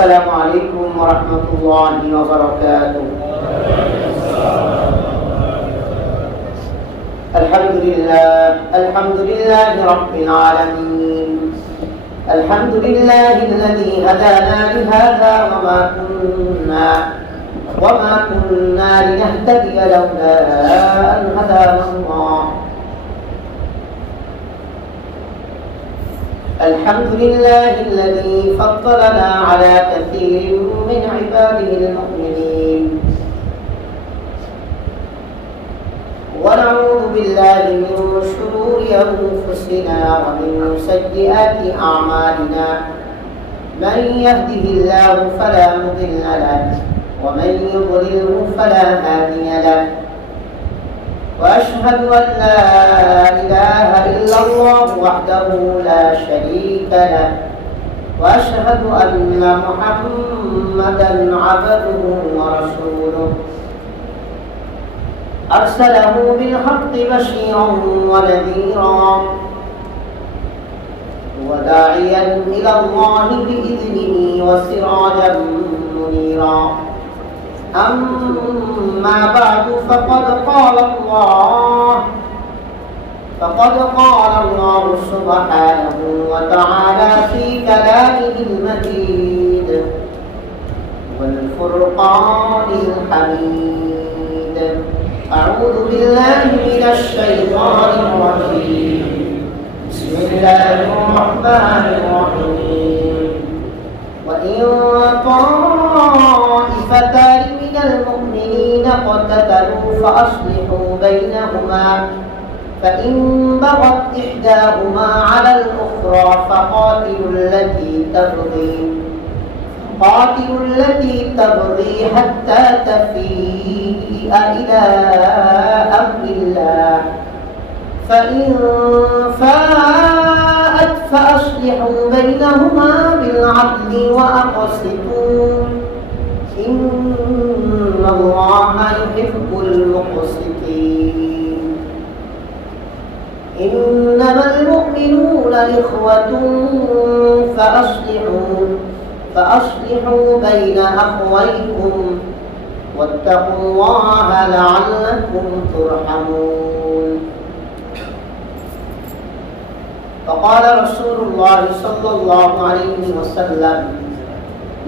السلام عليكم ورحمة الله وبركاته. الحمد لله رب العالمين. الحمد لله الذي هدانا لهذا وما كنا لنهتدي لولا أن هدانا الله. الحمد لله الذي فضلنا على كثير من عباده المؤمنين. ونعوذ بالله من شرور أنفسنا ومن سيئات أعمالنا. من يهده الله فلا مضل له ومن يضلله فلا هادي له. وأشهد أن لا إله إلا الله وحده لا شريك له. وأشهد أن محمدا عبده ورسوله أرسله بالحق بشيرا ونذيرا وداعيا إلى الله بإذنه وسراجا منيرا. أما بعد فقد قال الله سبحانه وتعالى في كلامه المجيد والفرقان الحميد. أعوذ بالله من الشيطان الرجيم. بسم الله الرحمن الرحيم. وإن طائفتان من المؤمنين اقتتلوا فأصلحوا بينهما فإن بغت إحداهما على الأخرى فقاتلوا التي تبغي حتى تفيء إلى أمر الله فإن فاءت فأصلحوا بينهما بالعدل وأقسطوا إن الله يحب المقسطين. إنما المؤمنون إخوة فأصلحوا بين أخويكم واتقوا الله لعلكم ترحمون. فقال رسول الله صلى الله عليه وسلم: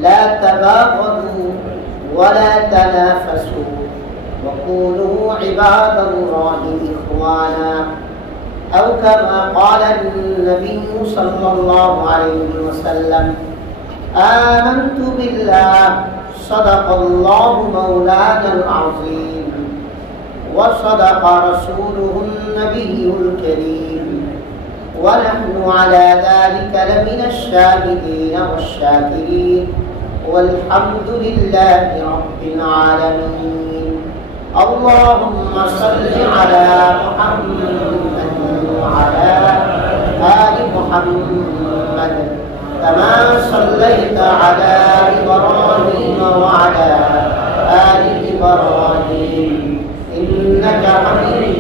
لا تباغضوا ولا تنافسوا وكونوا عباد الله إخوانا، أو كما قال النبي صلى الله عليه وسلم: آمنت بالله صدق الله مولانا العظيم وصدق رسوله النبي الكريم ونحن على ذلك لمن الشاهدين والشاكرين والحمد لله رب العالمين. اللهم صل على محمد وعلى آل محمد كما صليت على إبراهيم وعلى آل إبراهيم إنك حميد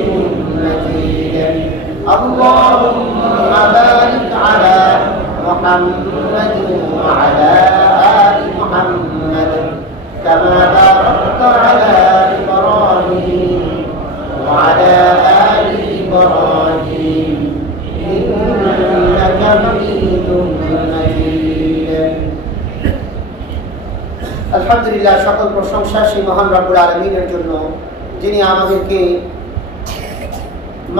مجيد. اللهم بارك على محمد وعلى آل محمد كما باركت على إبراهيم وعلى آل إبراهيم إنك حميد مجيد. আলহামদুলিল্লাহ, সকল প্রশংসা সেই মহান রব্বুল আলামিনের জন্য, যিনি আমাদেরকে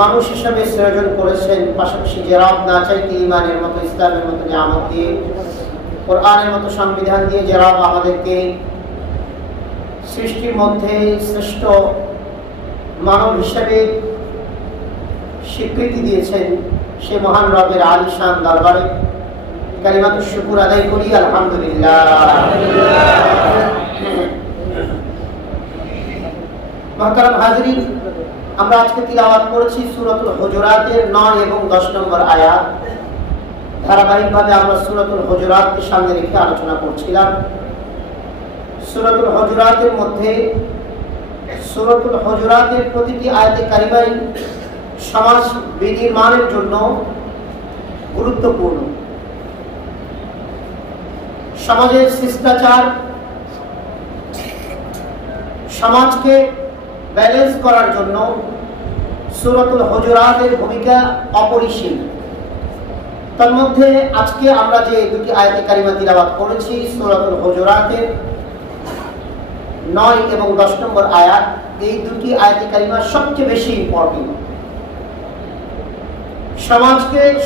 মানুষ হিসেবে সৃজন করেছেন, পাশাপাশি যে রব না চাইতে ঈমানের মতো, ইসলামের মতো নিয়ামত দিয়ে, কোরআনের মতো সংবিধান দিয়ে যে রব আমাদেরকে সৃষ্টির মধ্যে শ্রেষ্ঠ মানব হিসেবে স্বীকৃতি দিয়েছেন, সে মহান রবের আলিশান দরবারে কালিমাতুশ শুকর আদায় করি। আলহামদুলিল্লাহ। মুহতারাম হাজিরিন, আমরা আজকে তিলাওয়াত করেছি সূরাতুল হুজুরাতের 9 এবং 10 নম্বর আয়াত। ধারাবাহিকভাবে আমরা সূরাতুল হুজুরাতকে সামনে রেখে আলোচনা করছিলাম। সূরাতুল হুজুরাতের মধ্যে সূরাতুল হুজুরাতের প্রতিটি আয়াতে কারিমাই সমাজ বিনির্মাণের জন্য গুরুত্বপূর্ণ। সমাজের শিষ্টাচার, সমাজকে ব্যালেন্স করার জন্য সূরাতুল হুজুরাতের ভূমিকা অপরিসীম। তার মধ্যে আজকে আমরা যে দুটি আয়াতে কারিমা তিলাওয়াত করেছি সূরাতুল হুজুরাতের 9 এবং 10 নম্বর আয়াত, এই দুটি আয়াতে কারিমা সবচেয়ে বেশি ইম্পর্টেন্ট।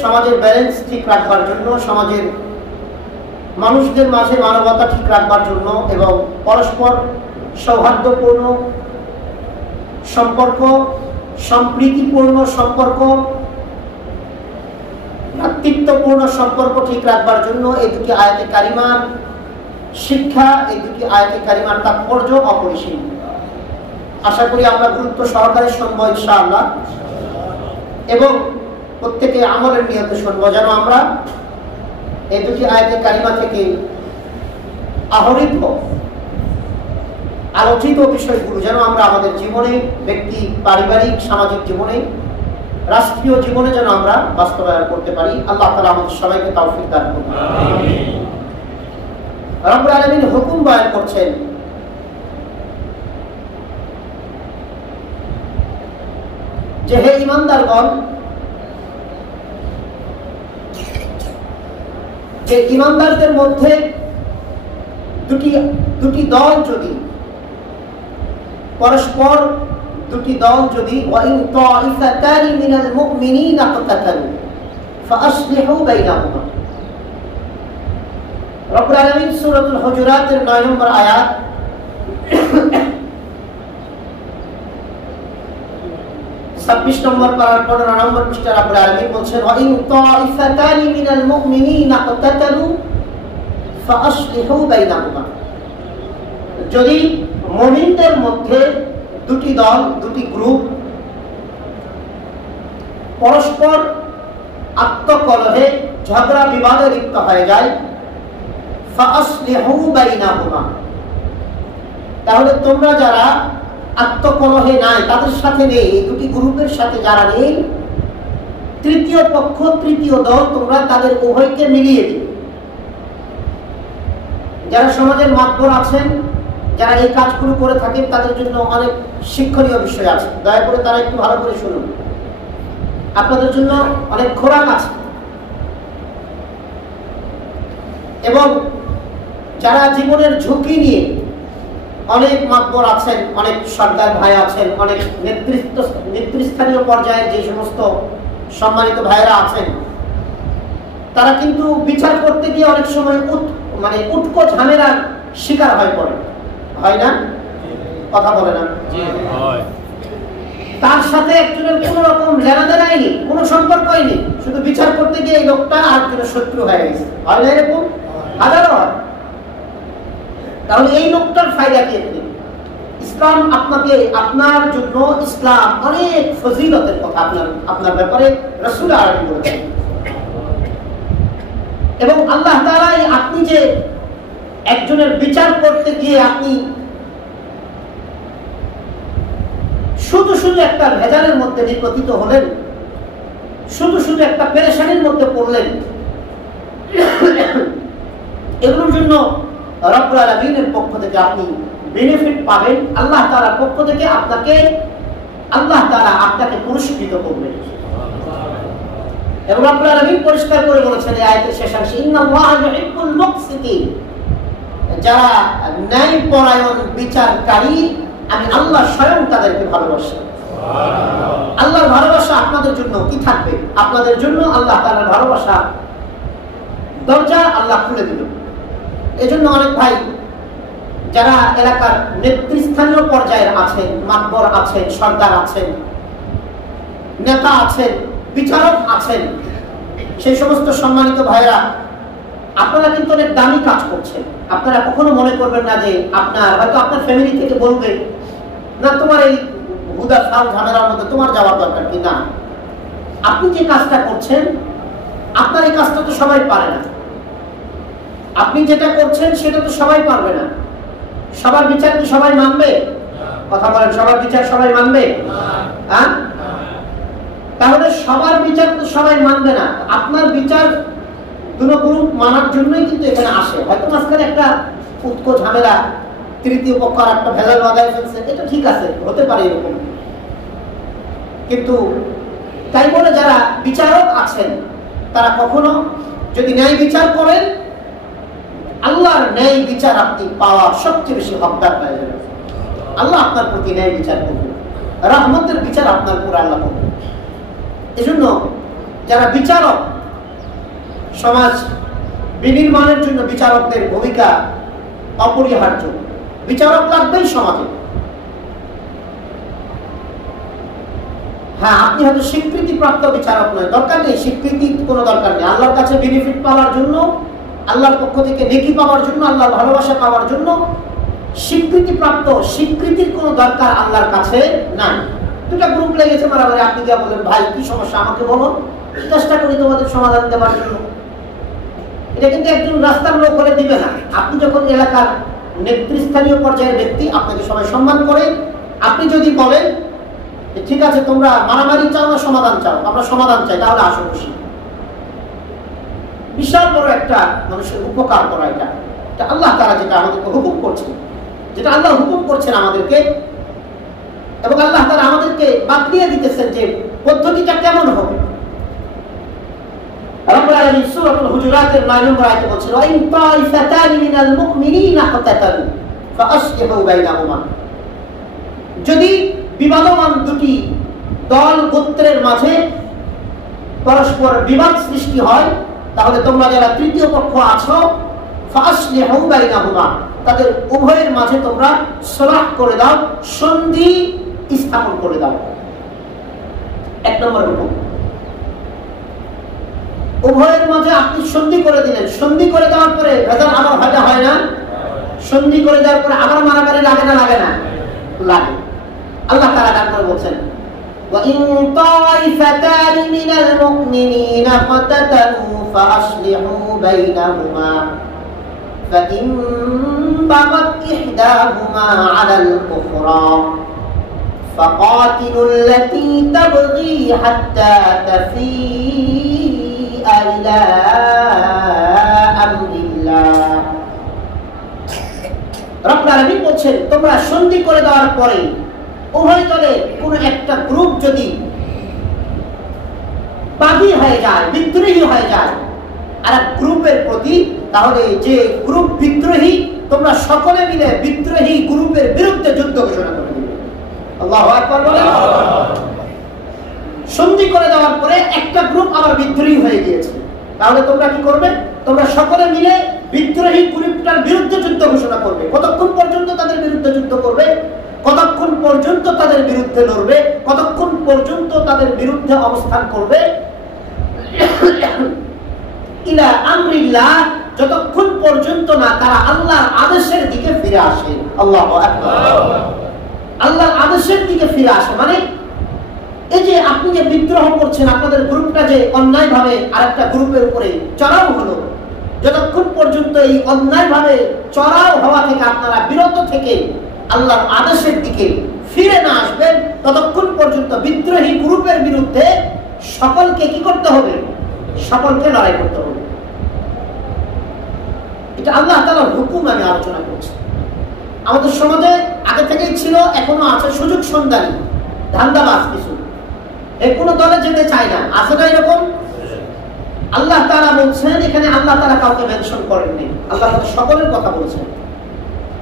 সমাজের ব্যালেন্স ঠিক রাখবার জন্য, সমাজের মানুষদের মাঝে মানবতা ঠিক রাখবার জন্য এবং পরস্পর সৌহার্দ্যপূর্ণ সম্পর্ক, সম্প্রীতিপূর্ণ সম্পর্ক, ভ্রাতৃত্বপূর্ণ সম্পর্ক ঠিক রাখবার জন্য এই দুটি আয়াতে কারিমার শিক্ষা, এই দুটি আয়াতে কারিমার তাৎপর্য অপরিসীম। আশা করি আমরা গুরুত্ব সহকারে শুনবো ইনশাআল্লাহ এবং প্রত্যেকে আমলের নিয়তে শুনবো, যেন আমরা এই দুটি আয়াতে কারিমা থেকে আহরিত আলোচিত বিষয়গুলো যেন আমরা আমাদের জীবনে, ব্যক্তি, পারিবারিক, সামাজিক জীবনে, রাষ্ট্রীয় জীবনে যেন আমরা বাস্তবায়ন করতে পারি। আল্লাহ তাআলা আমাদের সবাইকে তৌফিক দান করুন। আমিন। রব্বুল আলামিন হুকুম বয়ান করছেন যে হে ঈমানদারগণ, যে ঈমানদারদের মধ্যে দুটি দল যদি পরস্পর ওয়াইন তাইফাতানি মিনাল মুমিনিনা ইকতাতালু ফাআসলিহু বাইনাহুমা। রব্বুল আলামিন সূরাতুল হুজুরাতের 9 নম্বর আয়াত 26 নম্বর পারার 15 নম্বর পৃষ্ঠা রব্বুল আলামিন বলছেন ওয়াইন তাইফাতানি মিনাল মুমিনিনা ইকতাতালু ফাআসলিহু বাইনাহুমা। যদি মুমিনদের মধ্যে দুটি দল, দুটি গ্রুপ পরস্পর আত্মকলহে, ঝগড়া বিবাদে লিপ্ত হয়ে যায়, ফাআসলিহু বাইনাহুমা, তাহলে তোমরা যারা আত্মকলহে নাই, তাদের সাথে নেই, এই দুটি গ্রুপের সাথে যারা নেই, তৃতীয় পক্ষ, তৃতীয় দল, তোমরা তাদের উভয়কে মিলিয়ে দিবে। যারা সমাজের মাতবর আছেন, যারা এই কাজগুলো করে থাকেন, তাদের জন্য অনেক শিক্ষণীয় বিষয় আছে, দয়া করে তারা একটু ভালো করে শুনুন। আপনাদের জন্য অনেক খোরাক আছে। এবং যারা জীবনের ঝুঁকি নিয়ে, অনেক মাতবর আছেন, অনেক সরদার ভাই আছেন, অনেক নেতৃস্থানীয় পর্যায়ের যে সমস্ত সম্মানিত ভাইয়েরা আছেন, তারা কিন্তু বিচার করতে গিয়ে অনেক সময় উটকো ঝামেলার শিকার হয়ে পড়ে, হয় না? কথা বলে না? তার সাথে একজনের কোন রকম লেনাদেনাই নেই, কোনো সম্পর্কই নেই, শুধু বিচার করতে গিয়ে এই লোকটা আরেকজনের শত্রু হয়ে গেছে, হয় না? এরকম হাজারো হয়। তাহলে এই লোকটার ফায়দা কি? ইসলাম আপনাকে, আপনার জন্য ইসলাম অনেক ফজিলতের কথা আপনার ব্যাপারে রাসূল আরবি বলেছেন। এবং আল্লাহ তাআলা আপনি যে একজনের বিচার করতে গিয়ে আপনি শুধু একটা ভেজালের মধ্যে নিপতিত হলেন, শুধু একটা পেরেশানির মধ্যে পড়লেন, এগুলোর জন্য রব্বুল আলামিনের পক্ষ থেকে আপনি বেনিফিট পাবেন। আল্লাহ তাআলার পক্ষ থেকে আল্লাহ তাআলা আপনাকে পুরস্কৃত করবেন। এবং রব্বুল আলামিন পরিষ্কার করে বলেছেন এই আয়াতের শেষাংশে, ইন্নাল্লাহা ইউহিব্বুল মুকসিতিন, যারা ন্যায়পরায়ণ বিচারকারী, আমি আল্লাহ স্বয়ং তাদেরকে ভালোবাসি। আল্লাহর ভালোবাসা আপনাদের জন্য কি থাকবে? আপনাদের জন্য আল্লাহ তাআলার ভালোবাসা দরজা আল্লাহ খুলে দিল। এজন্য অনেক ভাই যারা এলাকার নেতৃস্থানীয় পর্যায়ের আছেন, মাতবর আছেন, সরদার আছেন, নেতা আছেন, বিচারক আছেন, সেই সমস্ত সম্মানিত ভাইরা, আপনারা কিন্তু অনেক দামি কাজ করছেন। আপনারা কখনো মনে করবেন না যে হয়তো আপনার ফ্যামিলি থেকে বলবে না তোমার এই হুদা ফাল ঝামেলার মধ্যে তোমার যাওয়ার দরকার কি না। আপনি যে কাজটা করছেন, আপনার এই কাজটা তো সবাই পারে না। আপনি যেটা করছেন সেটা তো সবাই পারবে না। সবার বিচার কি সবাই মানবে? কথা বলেন, সবার বিচার সবাই মানবে? হ্যাঁ, তাহলে সবার বিচার তো সবাই মানবে না। আপনার বিচার দুটো গ্রুপ মানার জন্যই কিন্তু এখানে আসে। হয়তো মাঝখানে একটা উৎকো ঝামেলা, তৃতীয় পক্ষ আর একটা ভেজাল বাধায় ফেলছে, এটা ঠিক আছে, হতে পারে এরকম। কিন্তু তাই বলে যারা বিচারক আছেন তারা কখনো যদি ন্যায় বিচার করেন, আল্লাহর ন্যায় বিচার আপনি পাওয়ার সবচেয়ে বেশি হকদার হয়ে যাবেন। আল্লাহ আপনার প্রতি ন্যায় বিচার করবেন, রহমতের বিচার আপনার উপর আল্লাহ করবেন। এজন্য যারা বিচারক, সমাজ বিনির্মাণের জন্য বিচারকদের ভূমিকা অপরিহার্য। বিচারক লাগবেই সমাজে। হ্যাঁ, আপনি হয়তো স্বীকৃতিপ্রাপ্ত বিচারক নয়, দরকার নেই, স্বীকৃতি কোনো দরকার নেই। আল্লাহর কাছে বেনিফিট পাওয়ার জন্য, আল্লাহর পক্ষ থেকে নেকি পাওয়ার জন্য, আল্লাহর ভালোবাসা পাওয়ার জন্য স্বীকৃতিপ্রাপ্ত, স্বীকৃতির কোনো দরকার আল্লাহর কাছে নাই। দুটা গ্রুপ লেগেছে মারামারি, আপনি গিয়ে বলেন ভাই কি সমস্যা আমাকে বলো, চেষ্টা করি তোমাদের সমাধান দেওয়ার জন্য। এটা কিন্তু একজন রাস্তার লোক হলে দিবে না। আপনি যখন এলাকার নেতৃস্থানীয় পর্যায়ের ব্যক্তি, আপনাকে সবাই সম্মান করে, আপনি যদি বলেন ঠিক আছে তোমরা মারামারি চাও না সমাধান চাও, আমরা সমাধান চাই, তাহলে আসো খুশি। বিশাল বড় একটা মানুষের উপকার করা এটা আল্লাহ তাআলা যেটা আমাদেরকে হুকুম করছেন, যেটা আল্লাহ হুকুম করছেন আমাদেরকে, এবং আল্লাহ তাআলা আমাদেরকে বাতলিয়ে দিতেছেন যে পদ্ধতিটা কেমন হবে। রব্বুল আলামিন সূরাতুল হুজুরাতের 9 নম্বর আয়াতে বলছেন ওয়া ইন তাইফাতানি মিনাল মুমিনিনা ইকতাতালু ফাআসলিহু বাইনাহুমা। যদি বিবাদমান দুটি দল গোত্রের মাঝে পরস্পর বিবাদ সৃষ্টি হয়, তাহলে তোমরা যারা তৃতীয় পক্ষ আছো ফাআসলিহু বাইনাহুমা, তাদের উভয়ের মাঝে তোমরা সুলহ করে দাও, সন্ধি স্থাপন করে দাও। এক নম্বর হুকুম, উভয়ের মাঝে আপনি সন্ধি করে দিলেন। সন্ধি করে দেওয়ার পরে ভেজাল আবার হয়তো হয় না? সন্ধি করে দেওয়ার পরে আবার মারামারি লাগে না? লাগে না? লাগে। আল্লাহ তাআলা তারপরে বলছেন ওয়া ইন তাইফাতানি মিনাল মুমিনিনা ফাতাতালু ফাআসলিহু বাইনাহুমা ফাইন বাগাত ইহদাহুমা আলাল উখরা ফাকাতিলুল লাতী তাবগী হাত্তা তাফীআ ইলা আমরিল্লাহ। রব্বুল আলামিন বলছেন তোমরা সন্ধি করে দেওয়ার পরে উভয় দলে কোন একটা গ্রুপ যদি বাগী হয়ে যায়, বিদ্রোহী হয়ে যায় আর এক গ্রুপের প্রতি, তাহলে যে গ্রুপ বিদ্রোহী তোমরা সকলে মিলে বিদ্রোহী গ্রুপের বিরুদ্ধে যুদ্ধ ঘোষণা করে দিবে। আল্লাহু আকবার বলেন। সন্ধি করে দেওয়ার পরে একটা গ্রুপ আবার বিদ্রোহী হয়ে গিয়েছে, তাহলে তোমরা কি করবে? তোমরা সকলে মিলে বিদ্রোহী গ্রুপটার বিরুদ্ধে যুদ্ধ ঘোষণা করবে। কতক্ষণ পর্যন্ত তাদের বিরুদ্ধে যুদ্ধ করবে? কতক্ষণ পর্যন্ত তাদের বিরুদ্ধে লড়বে? কতক্ষণ পর্যন্ত তাদের বিরুদ্ধে অবস্থান করবে? ইলা আমরিল্লাহ, যতক্ষণ পর্যন্ত না তারা আল্লাহর আদেশের দিকে ফিরে আসে। আল্লাহু আকবার। আল্লাহর আদেশের দিকে ফিরে আসে মানে এই যে আপনি যে বিদ্রোহ করছেন, আপনাদের গ্রুপটা যে অন্যায়ভাবে আরেকটা গ্রুপের উপরে চড়াও হলো, যতক্ষণ পর্যন্ত এই অন্যায়ভাবে চড়াও হওয়া থেকে আপনারা বিরত থেকে আল্লাহর আদেশের দিকে ফিরে না আসবেন, ততক্ষণ পর্যন্ত বিদ্রোহী গ্রুপের বিরুদ্ধে সকলকে কি করতে হবে? সকলকে লড়াই করতে হবে। এটা আল্লাহ তাআলার হুকুম আমি আলোচনা করছি। আমাদের সমাজে আগে থেকেই ছিল, এখনো আছে সুযোগ সন্ধানী ধান্দাবাজ কিছু, এ কোনো দলে যেতে চায় না, আছে না এরকম? আল্লাহ তাআলা বলছেন, এখানে আল্লাহ তাআলা কাউকে মেনশন করেননি, আল্লাহ তাআলা সকলের কথা বলছেন।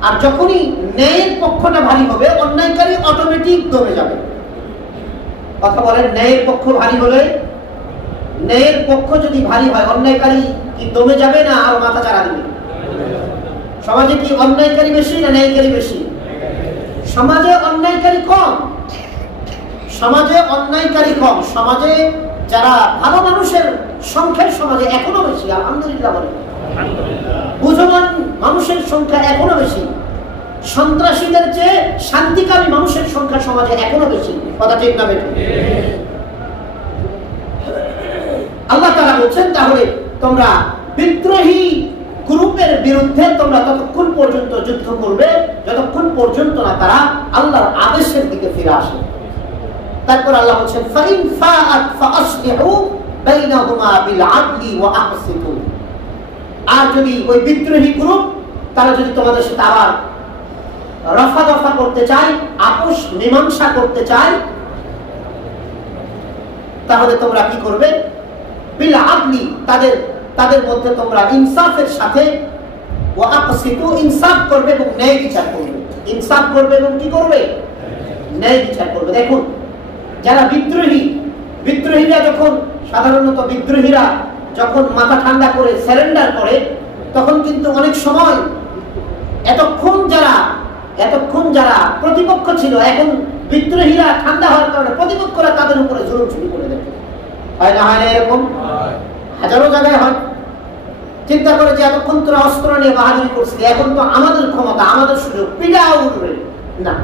আর যখনই ন্যায়ের পক্ষটা ভারী হবে, অন্যায়কারী অটোমেটিক দমে যাবে। কথা বলেন, ন্যায়ের পক্ষ ভারী হলে, ন্যায়ের পক্ষ যদি ভারী হয়, অন্যায়কারী কি দমে যাবে না আর মাথা চাড়া দিবে? সমাজে কি অন্যায়কারী বেশি না ন্যায়কারী বেশি? সমাজে অন্যায়কারী কম, সমাজে অন্যায়কারী কম। সমাজে যারা ভালো মানুষের সংখ্যার সমাজে এখনো বেশি, আলহামদুলিল্লাহ বলে, বুঝবান মানুষের সংখ্যা এখনো বেশি। সন্ত্রাসীদের চেয়ে শান্তিকামী মানুষের সংখ্যা সমাজে এখনো বেশি। কথা ঠিক না বেঠিক? আল্লাহ তাআলা বলছেন তাহলে তোমরা বিদ্রোহী গ্রুপের বিরুদ্ধে তোমরা ততক্ষণ পর্যন্ত যুদ্ধ করবে যতক্ষণ পর্যন্ত না তারা আল্লাহর আদেশের দিকে ফিরে আসে। তারপর আল্লাহ বলছেন ফাইন ফাআত ফাআসলিহু বাইনাহুমা বিল আদলি ওয়া আকসিতু। আর যদি ওই বিদ্রোহী গ্রুপ তারা যদি তোমাদের সাথে আবার রফা দফা করতে চায়, আপোষ মীমাংসা করতে চায়, তাহলে তোমরা কি করবে? বিল আদলি, তাদের মধ্যে তোমরা ইনসাফের সাথে ওয়া আকসিতু, ইনসাফ করবে এবং ন্যায় বিচার করবে। ইনসাফ করবে এবং কি করবে? ন্যায় বিচার করবে। দেখুন, যারা বিদ্রোহীরা যখন সাধারণত বিদ্রোহীরা যখন মাথা ঠান্ডা করে সারেন্ডার করে, তখন কিন্তু অনেক সময় এতক্ষণ যারা প্রতিপক্ষ ছিল, এখন বিদ্রোহীরা ঠান্ডা হওয়ার কারণে প্রতিপক্ষরা তাদের উপরে জুলুম শুরু করে দেয়। হয় না এরকম? হাজারো জায়গায় হয়। চিন্তা করে যে এতক্ষণ তোরা অস্ত্র নিয়ে বাহাদুরি করছিলি, এখন তো আমাদের ক্ষমতা, আমাদের সুযোগ, পীড়া উঠবে না।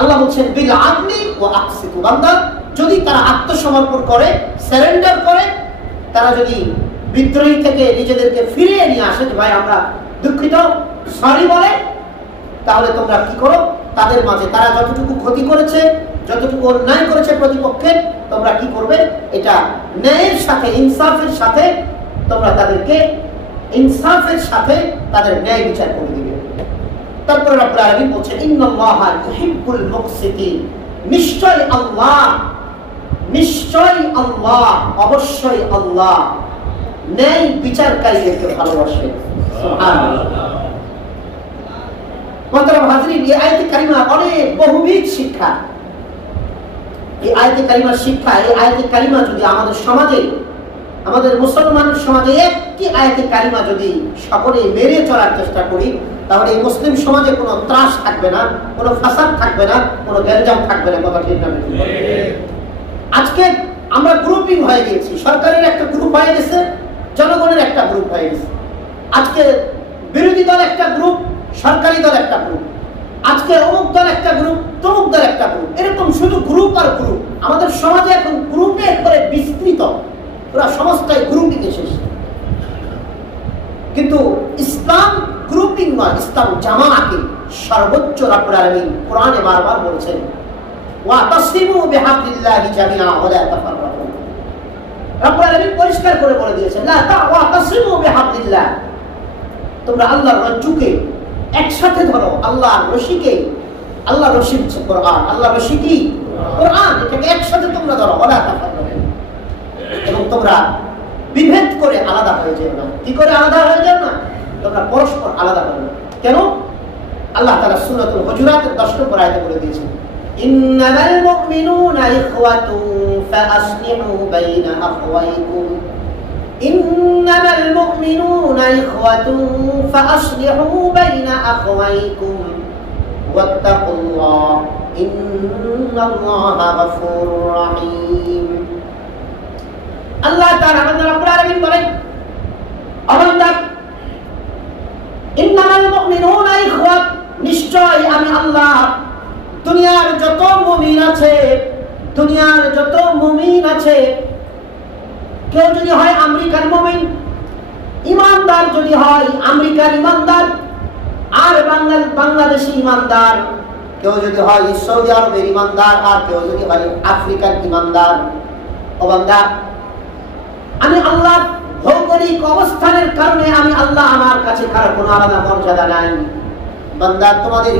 আল্লাহ বলছেন বিল আদলি ওয়া আকসিতু, বান্দা যদি তারা আত্মসমর্পণ করে, সারেন্ডার করে, তারা যদি বিদ্রোহী থেকে নিজেদেরকে ফিরিয়ে নিয়ে আসে, যে ভাই আমরা দুঃখিত, সরি বলে, তাহলে তোমরা কি করো? তাদের মাঝে তারা যতটুকু ক্ষতি করেছে, যতটুকু অন্যায় করেছে প্রতিপক্ষের, তোমরা কি করবে? এটা ন্যায়ের সাথে, ইনসাফের সাথে তোমরা তাদেরকে ইনসাফের সাথে তাদের ন্যায় বিচার করে দিবে। তারপরে রব্বুল আলামিন বলছেন ইন্নাল্লাহা ইউহিব্বুল মুকসিতিন, নিশ্চয়ই আল্লাহ, অবশ্যই আল্লাহ ন্যায় বিচারকারীদেরকে ভালোবাসে। সুবহানাল্লাহ। মোহতারাম হাজরিন, এই আয়াতে কারিমা অনেক বহুবিধ শিক্ষা। এই আয়াতে কারিমার শিক্ষা, এই আয়াতে কারিমা যদি আমাদের সমাজে, আমাদের মুসলমানের সমাজে একটি আয়াতে কারিমা যদি সকলে মেনে চলার চেষ্টা করি, তাহলে এই মুসলিম সমাজে কোনো ত্রাস থাকবে না, কোনো ফাসাদ থাকবে না, কোনো গ্যাঞ্জাম থাকবে না। কথা ঠিক না? আজকে আমরা গ্রুপিং হয়ে গেছি, সরকারের একটা গ্রুপ হয়ে গেছে, জনগণের একটা গ্রুপ হয়ে গেছে। আজকে বিরোধী দল একটা গ্রুপ, সরকারি দল একটা গ্রুপ, আজকে অমুক দল একটা গ্রুপ, তমুক দল একটা গ্রুপ, এরকম শুধু গ্রুপ আর গ্রুপ। আমাদের সমাজে এখন গ্রুপে একবারে বিস্তৃত, পুরা সমস্যায় গ্রুপিং এসেছে। কিন্তু ইসলাম গ্রুপিং নয়, ইসলাম জামাআতে সর্বোচ্চ। রব্বুল আলামিন কোরআনে বারবার বলছেন ওয়াতাসিমু বিহাবলিল্লাহি জামিআ ওয়া লা তাফাররাকু। রব্বুল আলামিন পরিষ্কার করে বলে দিয়েছেন লা ওয়াতাসিমু বিহাবলিল্লাহ, তোমরা আল্লাহর রজ্জুকে একসাথে ধরো, আল্লাহর রশিকে। আল্লাহর রশি হচ্ছে কোরআন, আল্লাহর রশি কি? কোরআন। এটাকে একসাথে তোমরা ধরো, ওয়া লা তাফাররাকু, এবং তোমরা বিভেদ করে আলাদা হয়ে যাও না। কি করে আলাদা হয়ে যাও না? তোমরা পরস্পর আলাদা হবে না। কেন? আল্লাহ তাআলা সূরাতুল হুজুরাতের 10 নম্বর আয়াতে বলে দিয়েছেন ইন্নামাল মুমিনুনা ইখওয়াতুন ফাআসলিহু বাইনা আখওয়াইকুম। ইন্নামাল মুমিনুনা ইখওয়াতুন ফাআসলিহু বাইনা আখওয়াইকুম ওয়াত্তাকুল্লাহ ইন্নাল্লাহা গফুরুর রহিম। আল্লাহ তাআলা আমাদের রব্বুল আলামিন বলেন, অবান্দা, ইন্নামাল মুমিনুনা ইখওয়াত, নিশ্চয় আমি আল্লাহ দুনিয়ার যত মুমিন আছে, কেউ যদি হয় আমেরিকার মুমিন, ইমানদার যদি হয় আমেরিকার ইমানদার, আর বাংলাদেশি ইমানদার, কেউ যদি হয় সৌদি আরবের ইমানদার, আর কেউ যদি হয় আফ্রিকার ইমানদার। অবান্দা, আমি আল্লাহ ভৌগোলিক অবস্থানের কারণে আমি আল্লাহ আমার কাছে কারো কোনো আলাদা মর্যাদা নাই। বান্দা, তোমাদের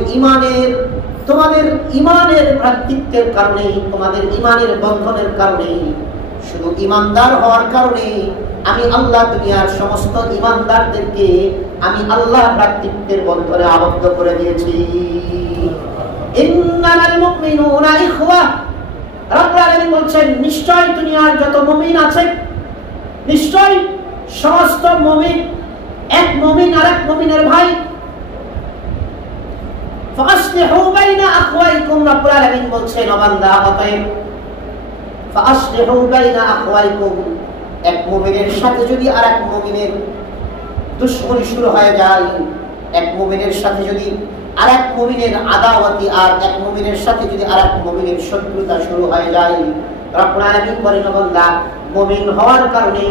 ইমানের ভ্রাতৃত্বের কারণে, তোমাদের ইমানের বন্ধনের কারণে, শুধু ইমানদার হওয়ার কারণে আমি আল্লাহ দুনিয়ার সমস্ত ইমানদারদেরকে আমি আল্লাহ ভ্রাতৃত্বের বন্ধনে আবদ্ধ করে দিয়েছি। ইন্নামাল মুমিনুনা ইখওয়া, রব্বুল আলামিন বলছেন নিশ্চয় দুনিয়ার যত মুমিন আছে, নিশ্চয় সমস্ত মুমিন এক মুমিন আরেক মুমিনের ভাই। ফাআসলিহু বাইনা আখওয়াইকুম, রব্বুল আলামিন বলছেন ও বান্দা, অতএব ফাআসলিহু বাইনা আখওয়াইকুম, এক মুমিনের সাথে যদি আরেক মুমিনের দুশমনি শুরু হয়ে যায়, এক মুমিনের সাথে যদি আরেক মুমিনের আদাওয়াতি, আর এক মুমিনের সাথে যদি আরেক মুমিনের শত্রুতা শুরু হয়ে যায়, রব্বুল আলামিন বলেন ও বান্দা, মুমিন হওয়ার কারণে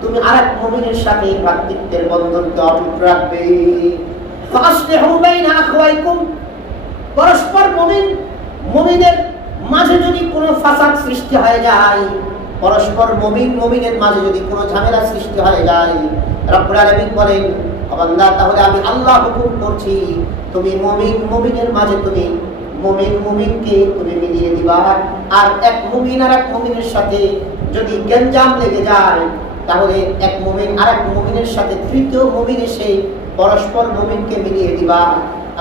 তুমি আরেক মুমিনের সাথে ভ্রাতৃত্বের বন্ধনকে অটুট রাখবে। ফাআসলিহু বাইনা আখওয়াইকুম, পরস্পর মুমিনের মাঝে যদি কোনো ফাসাদ সৃষ্টি হয়ে যায়, পরস্পর মুমিনের মাঝে যদি কোনো ঝামেলা সৃষ্টি হয়ে যায়, রব্বুল আলামিন বলেন, বান্দা তাহলে আমি আল্লাহ হুকুম করছি, তুমি মুমিন মুমিনের মাঝে তুমি মুমিনকে তুমি মিলিয়ে দিবা। আর এক মুমিন আর এক মুমিনের সাথে যদি গঞ্জাম লেগে যায়, তাহলে এক মুমিন আর এক মুমিনের সাথে তৃতীয় মুমিন এসে পরস্পর মুমিনকে মিলিয়ে দিবা।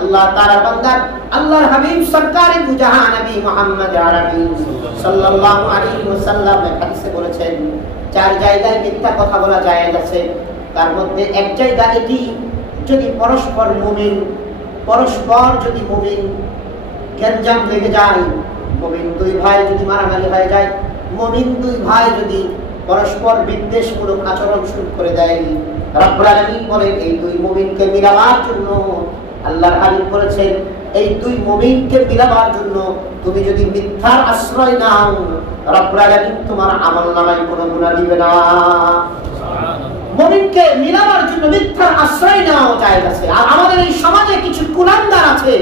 আল্লাহ তাআলা বান্দার আল্লাহর হাবিব সরকারে দু জাহান নবী মুহাম্মদ আরবি সাল্লাল্লাহু আলাইহি ওয়াসাল্লাম হাদিসে বলেছেন, চার জায়গায় মিথ্যা কথা বলা জায়েজ আছে। তার মধ্যে এক জায়গা এটি, যদি পরস্পর যদি মুমিন গঞ্জাম লেগে যায়, মুমিন দুই ভাই যদি মারামারি হয়ে যায়, মুমিন দুই ভাই যদি পরস্পর বিদ্বেষমূলক আচরণ শুরু করে দেয়, রব্বুল আলামিন বলেন এই দুই মুমিনকে মিলাবার জন্য, আল্লাহর হাবিব বলেছেন এই দুই মুমিনকে মিলাবার জন্য তুমি যদি মিথ্যার আশ্রয় নাও, রব্বুল আলামিন তোমার আমলনামায় কোনো গুনাহ দিবে না। মুমিনকে মিলাবার জন্য মিথ্যার আশ্রয় নেওয়া জায়েজ আছে। আর আমাদের এই সমাজে কিছু কুলাঙ্গার আছে,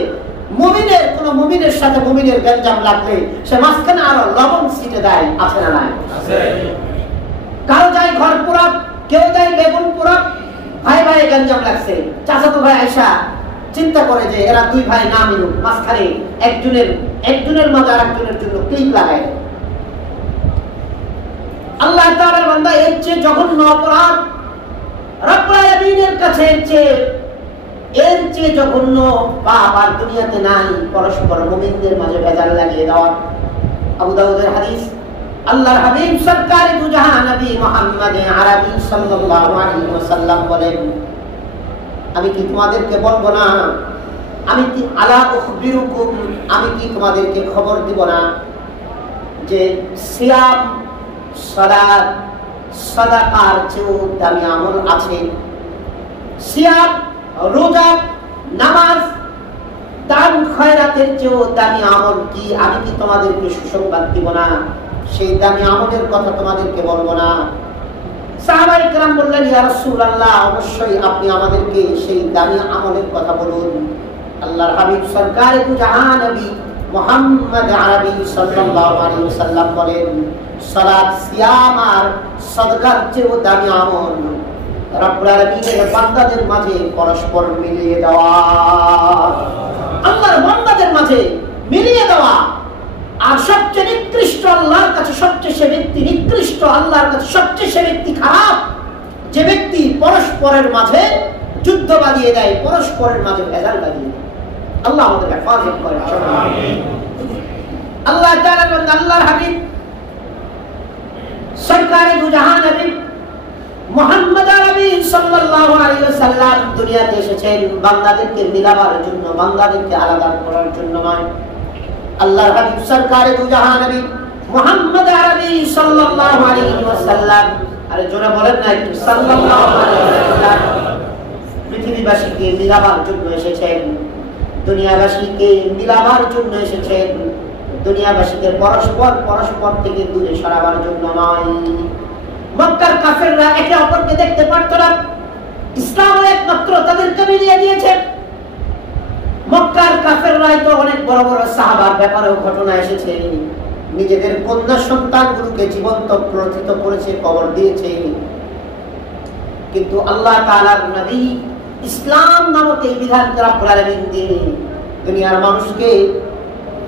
মুমিনের সাথে মুমিনের গঞ্জাম লাগলে সে মাঝখানে আরো লবণ ছিটে দেয়, আছে না নাই? কারো যায় ঘর পোড়া, কেউ যায় বেগুন পোড়া, ভাই ভাই গঞ্জাম লাগছে, চাচাতো ভাই আয়সা চিন্তা করে যে এরা দুই ভাই না মিলুক, মাঝখানে একজনের মাঝে আরেকজনের জন্য ক্লিপ লাগায়। আল্লাহ তাআলার বান্দা এর চেয়ে জঘন্য অপরাধ রব্বুল আলামিনের কাছে এর চেয়ে জঘন্য পাপ আর দুনিয়াতে নাই, পরস্পর মুমিনদের মাঝে ভেজাল লাগিয়ে দেওয়া। আবু দাউদের হাদিস, আল্লাহর হাবিব সরকারে দু জাহান নবী মুহাম্মদ আরবি সাল্লাল্লাহু আলাইহি ওয়াসাল্লাম বলেন, আমি কি তোমাদেরকে বলবো না, আমি কি আলা উখবিরুকুম, আমি কি তোমাদেরকে খবর দিব না যে সিয়াম, সালাত, সাদাকার চেয়েও দামি আমল আছে। সিয়াম, রোজা, নামাজ, দান খয়রাতের চেয়েও দামি আমল কি, আমি কি তোমাদেরকে সুসংবাদ দিব না, সেই দামি আমলের কথা তোমাদেরকে বলবো না? সাহাবায়ে কেরাম বললেন, ইয়া রাসূলুল্লাহ, অবশ্যই আপনি আমাদেরকে সেই দামি আমলের কথা বলুন। আল্লাহর হাবিব সরকারে দু জাহান নবী মুহাম্মদ আরবি সাল্লাল্লাহু আলাইহি ওয়াসাল্লাম বলেন, সালাত, সিয়াম আর সাদকার চেয়েও দামি আমল রব্বুল আলামিনের বান্দাদের মাঝে পরস্পর মিলিয়ে দেওয়া, আল্লাহর বান্দাদের মাঝে মিলিয়ে দেওয়া। আর সবচেয়ে নিকৃষ্ট, আল্লাহর কাছে সবচেয়ে সে ব্যক্তি নিকৃষ্ট, আল্লাহর কাছে সবচেয়ে সে ব্যক্তি খারাপ, যে ব্যক্তি পরস্পরের মাঝে যুদ্ধ বাঁধিয়ে দেয়, পরস্পরের মাঝে ভেজাল বাঁধিয়ে দেয়। আল্লাহ আমাদের হেফাজত করেন। আল্লাহ তাআলা আল্লাহর হাবিব সরকারে দু জাহান নবী মুহাম্মদ আরবি সাল্লাল্লাহু আলাইহি ওয়াসাল্লাম দুনিয়াতে এসেছেন বান্দাদেরকে মিলাবার জন্য, বান্দাদেরকে আলাদা করার জন্য নয়। আল্লাহর হাবিব সরকারে দু জাহান নবী মুহাম্মদ আরবি সাল্লাল্লাহু আলাইহি ওয়াসাল্লাম, আরে জোরে বলেন না একটু, সাল্লাল্লাহু আলাইহি ওয়াসাল্লাম পৃথিবীবাসীকে মিলাবার জন্য এসেছেন, দুনিয়াবাসীকে মিলাবার জন্য এসেছেন, দুনিয়াবাসীকে পরস্পর থেকে দূরে সরাবার জন্য নয়। মক্কার কাফেররা একে অপরকে দেখতে পারত না, ইসলাম একমাত্র তাদেরকে মিলিয়ে দিয়েছে। মক্কার কাফেররাই তো অনেক বড় বড় সাহাবার ব্যাপারেও ঘটনা এসেছে, নিজেদের কন্যা সন্তানগুলোকে জীবন্ত প্রথিত করেছে, কবর দিয়েছে। কিন্তু আল্লাহ তাআলার নবী ইসলাম নামক এই বিধান রব্বুল আলামিন দিয়ে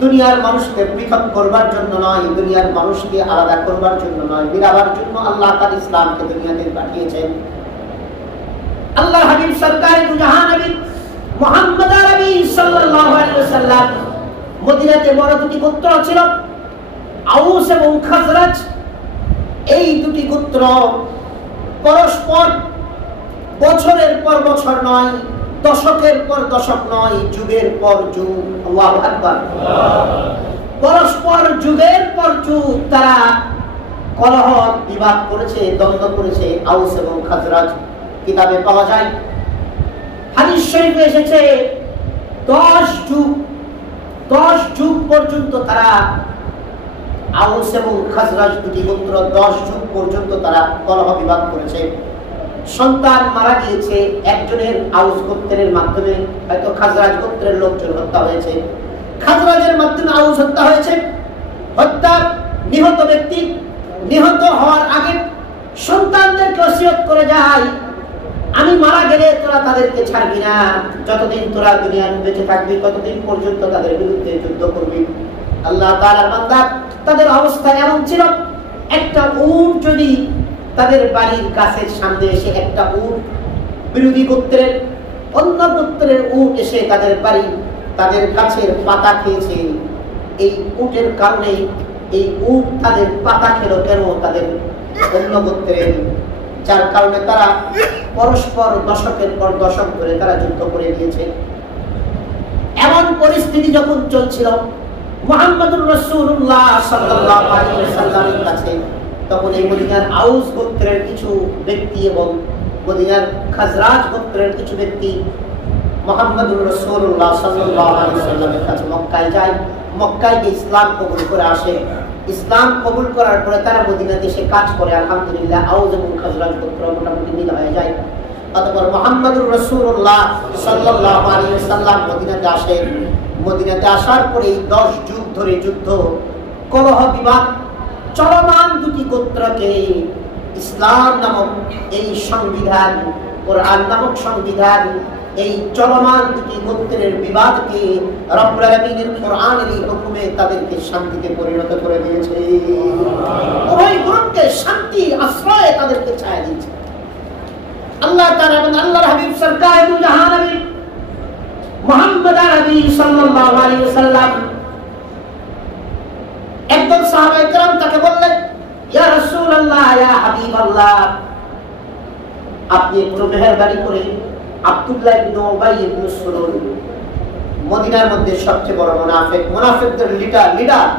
দুনিয়ার মানুষকে পৃথক করবার জন্য নয়, দুনিয়ার মানুষকে আলাদা করবার জন্য নয়, মিলাবার জন্য আল্লাহ তাআলা ইসলামকে দুনিয়াতে পাঠিয়েছেন। আল্লাহর হাবিব সরকারে দু জাহান নবী মুহাম্মদ আরবি সাল্লাল্লাহু আলাইহি ওয়াসাল্লাম মদিনাতে বড় দুটি গোত্র ছিল, আউস এবং খাজরাজ। এই দুটি গোত্র পরস্পর বছরের পর বছর নয়, দশকের পর দশক নয়, যুগের পর যুগ, আল্লাহু আকবার, পরস্পর যুগের পর যুগ তারা কলহ বিবাদ করেছে, দ্বন্দ্ব করেছে। আউস এবং খাজরাজ কিতাবে পাওয়া যায়, হাদিস শরীফে এসেছে 10 যুগ পর্যন্ত তারা, আউস এবং খাজরাজ দুটি গোত্র 10 যুগ পর্যন্ত তারা কলহ বিবাদ করেছে। সন্তান মারা গিয়েছে, একজনের আউস গোত্রের মাধ্যমে, হয়তো খাজরাজ গোত্রের লোকজন হত্যা হয়েছে, খাজরাজের মাধ্যমে আউস হত্যা হয়েছে। নিহত ব্যক্তি নিহত হওয়ার আগে সন্তানদেরকে ওসিয়ত করে যায়, আমি মারা গেলে তোরা তাদেরকে ছাড়বি না, যতদিন তোরা দুনিয়ায় বেঁচে থাকবি ততদিন পর্যন্ত তাদের বিরুদ্ধে যুদ্ধ করবি। আল্লাহ তাআলার বান্দা তাদের অবস্থা এমন ছিল, একটা উট যদি তাদের বাড়ির গাছের সামনে এসে, একটা উট বিরোধী গোত্রের অন্য গোত্রের উট এসে তাদের বাড়ি তাদের গাছের পাতা খেয়েছে, এই উটের কারণে এই উট তাদের পাতা খেলো কেন? তাদের অন্য গোত্রের, যার কারণে তারা পরস্পর দশকের পর দশক ধরে তারা যুদ্ধ করে দিয়েছে। এমন পরিস্থিতি যখন চলছিল মুহাম্মদুর রাসূলুল্লাহ সাল্লাল্লাহু আলাইহি ওয়াসাল্লামের কাছে, তখন এই মদিনার আউস গোত্রের কিছু ব্যক্তি এবং মদিনার খাজরাজ গোত্রের কিছু ব্যক্তি মুহাম্মদুর রাসূলুল্লাহ সাল্লাল্লাহু আলাইহি ওয়াসাল্লামের কাছে মক্কায় যায়। মক্কায় গিয়ে ইসলাম কবুল করে আসে। ইসলাম কবুল করার পরে তারা মদিনাতে এসে কাজ করে। আলহামদুলিল্লাহ আউস এবং খাজরাজ গোত্র মোটামুটি মিল হয়ে যায়। অতঃপর মুহাম্মদুর রাসূলুল্লাহ সাল্লাল্লাহু আলাইহি ওয়াসাল্লাম মদিনাতে আসে। মদিনাতে আসার পরে 10 যুগ ধরে যুদ্ধ, কলহ, বিবাদ চলমান দুটি গোত্রকে ইসলাম নামক এই সংবিধান, কোরআন নামক সংবিধান, এই চলমান দুটি গোত্রের বিবাদকে রব্বুল আলামিনের কোরআনের এই হুকুমে তাদেরকে শান্তিতে পরিণত করে দিয়েছে। উভয় গ্রুপকে শান্তির আশ্রয়ে তাদেরকে ছায়া দিয়েছে। আল্লাহ তাআলা এবং আল্লাহর হাবিব সরকার দু জাহান নবী মুহাম্মদ আরবি সাল্লাল্লাহু আলাইহি ওয়াসাল্লাম একদল সাহাবায়ে কেরাম তাকে বললেন, ইয়া রাসূলুল্লাহ, ইয়া হাবিবাল্লাহ, আপনি একটু মেহেরবানি করে আব্দুল্লাহ ইবনে উবাই ইবনে সুলুল, মদিনার মধ্যে সবচেয়ে বড় মুনাফিকদের লিডার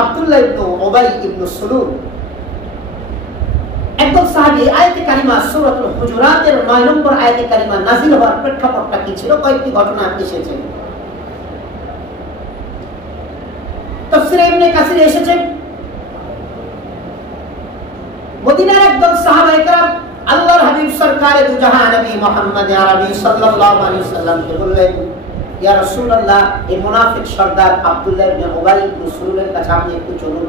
আব্দুল্লাহ ইবনে উবাই ইবনে সুলুল, একদল সাহাবী আয়াতে কারিমা সূরাতুল হুজুরাতের 9 নম্বর আয়াতে কারিমা নাযিল হওয়ার প্রেক্ষাপটটা কি ছিল? কয়েকটি ঘটনা এসেছে। তাফসীরে ইবনে কাসির এসেছে, মদিনার একদল সাহাবায়ে কেরাম আল্লাহর হাবিব সরকারে দু জাহান নবী মুহাম্মদ আরবি সাল্লাল্লাহু আলাইহি ওয়াসাল্লামকে বললেন, ইয়া রাসূলুল্লাহ, এই মুনাফিক সর্দার আব্দুল্লাহ ইবনে উবাই ইবনে সুলুলের কাছে আপনি একটু চলুন।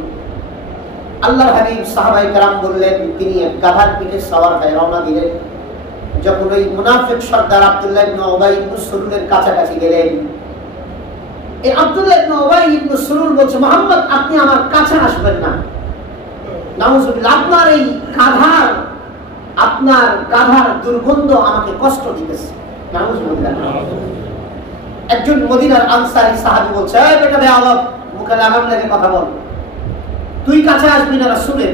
আল্লাহর হাবিব সাহাবায়ে কেরাম বললেন, তিনি এক গাধার পিঠে সওয়ার হয়ে রওনা দিলেন। যখন ওই মুনাফিক সর্দার আব্দুল্লাহ ইবনে উবাই ইবনে সুলুলের কাছাকাছি গেলেন, এই আব্দুল্লাহ ইবনে উবাই ইবনে সুলুল বলছে, মুহাম্মদ, আপনি আমার কাছে আসবেন না। নাউযুবিল্লাহ, আপনার গাধার দুর্গন্ধ আমাকে কষ্ট দিতেছে। নাউযুবিল্লাহ। একজন মদিনার আনসারী সাহাবী বলছে, এই বেটা বেয়াদব, মুখে লাগাম লাগে কথা বল, তুই কাছে আসবি না রাসূলের,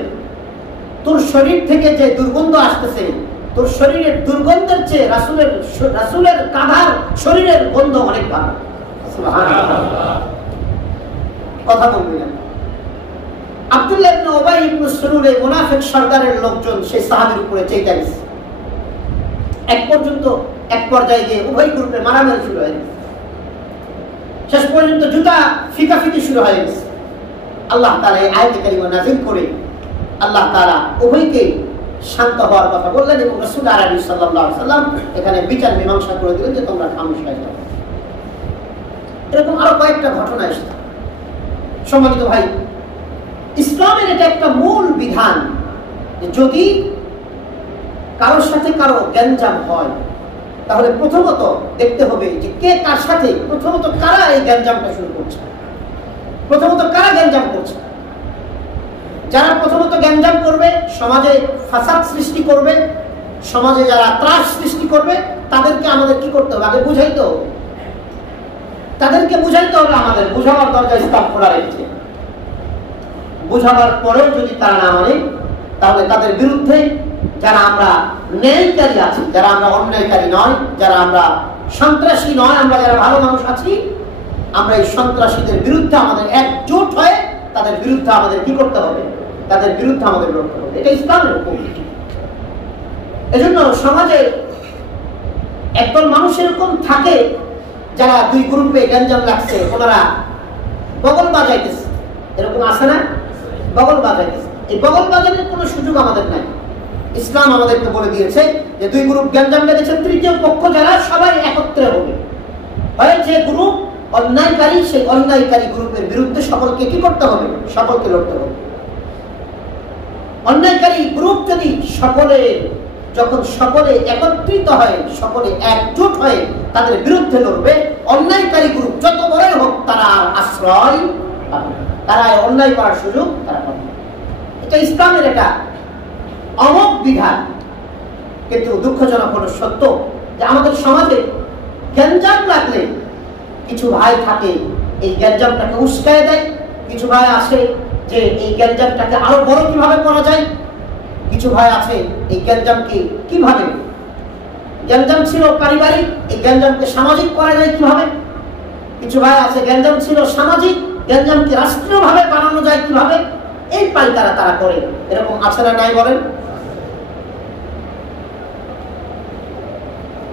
তোর শরীর থেকে যে দুর্গন্ধ আসতেছে, তোর শরীরের দুর্গন্ধের চেয়ে রাসূলের গাধার শরীরের গন্ধ অনেক ভালো। সুবহানাল্লাহ। কথা বলবি না। আব্দুল্লাহ ইবনে উবাই ইবনে সুলুল এই মুনাফিক সরদারের লোকজন সেই সাহাবীর উপরে চেইতা গেছে। এক পর্যায়ে গিয়ে উভয় গ্রুপে মারামারি শুরু হয়ে গেছে। শেষ পর্যন্ত জুতা ফিকাফিকি শুরু হয়ে গেছে। আল্লাহ তাআলা এই আয়াতে কারিমা নাযিল করে আল্লাহ তাআলা উভয়কে শান্ত হওয়ার কথা বললেন এবং রাসূল আরবি সাল্লাল্লাহু আলাইহি ওয়াসাল্লাম এখানে বিচার মীমাংসা করে দিলেন যে তোমরা খামোশ হয়ে যাও। এরকম আরো কয়েকটা ঘটনা এসেছে। সম্মানিত ভাই, ইসলামের এটা একটা মূল বিধান যে যদি কারোর সাথে কারো গ্যাঞ্জাম হয় তাহলে প্রথমত দেখতে হবে যে কে কার সাথে, প্রথমত কারা এই গ্যাঞ্জামটা শুরু করছে, প্রথমত কারা গ্যাঞ্জাম করছে। যারা প্রথমত গ্যাঞ্জাম করবে, সমাজে ফাসাদ সৃষ্টি করবে, সমাজে যারা ত্রাস সৃষ্টি করবে, তাদেরকে আমাদের কি করতে হবে? আগে বুঝাইতে হবে। তাদেরকে বুঝাইতে হবে। আমাদের বুঝাবার দরজা ইসলাম খোলা রেখেছে। বুঝাবার পরেও যদি তারা না মানে, তাহলে তাদের বিরুদ্ধে যারা আমরা ন্যায়কারী আছি, যারা আমরা অন্যায়কারী নয়, যারা আমরা সন্ত্রাসী নয়, আমরা যারা ভালো মানুষ আছি, আমরা এই সন্ত্রাসীদের বিরুদ্ধে আমাদের একজোট হয়ে তাদের বিরুদ্ধে আমাদের কি করতে হবে? তাদের বিরুদ্ধে আমাদের লড়তে হবে। এটা ইসলামের হুকুম। এজন্য সমাজে একদল মানুষ এরকম থাকে যারা দুই গ্রুপে গ্যাঞ্জাম লাগছে, ওনারা বগল বাজাইতেছে। এরকম আছে না? বগল বাজাইতেছে। এই বগল বাজানোর কোনো সুযোগ আমাদের নাই। ইসলাম আমাদেরকে বলে দিয়েছে যে দুই গ্রুপ গ্যাঞ্জাম লেগেছে, তৃতীয় পক্ষ যারা সবাই একত্রে হবে। হয় যে গ্রুপ অন্যায়কারী, সেই অন্যায়কারী গ্রুপের বিরুদ্ধে সকলকে কি করতে হবে? সকলকে লড়তে হবে। অন্যায়কারী গ্রুপ যদি সকলে যখন সকলে একত্রিত হয়ে, সকলে একজোট হয়ে তাদের বিরুদ্ধে লড়বে, অন্যায়কারী গ্রুপ যত বড়ই হোক তারা আশ্রয় পাবে, তারা অন্যায় করার সুযোগ তারা পাবে। এটা ইসলামের একটা অমোঘ বিধান। কিন্তু দুঃখজনক হলো সত্য যে আমাদের সমাজে গ্যাঞ্জাম লাগলে কিছু ভাই থাকে এই গ্যাঞ্জামটাকে উস্কায় দেয়, কিছু ভাই আছে যে এই গ্যাঞ্জামটাকে আরো বড় কিভাবে করা যায়, কিছু ভাই আছে এই গ্যাঞ্জামকে কিভাবে, গ্যাঞ্জাম ছিল পারিবারিক, এই গ্যাঞ্জামকে সামাজিক করা যায় কিভাবে, কিছু ভাই আছে গ্যাঞ্জাম ছিল সামাজিক, গ্যাঞ্জামকে রাষ্ট্রীয়ভাবে বানানো যায় কিভাবে, এই পাল্টারা তারা করে। এরকম আছে না নাই বলেন?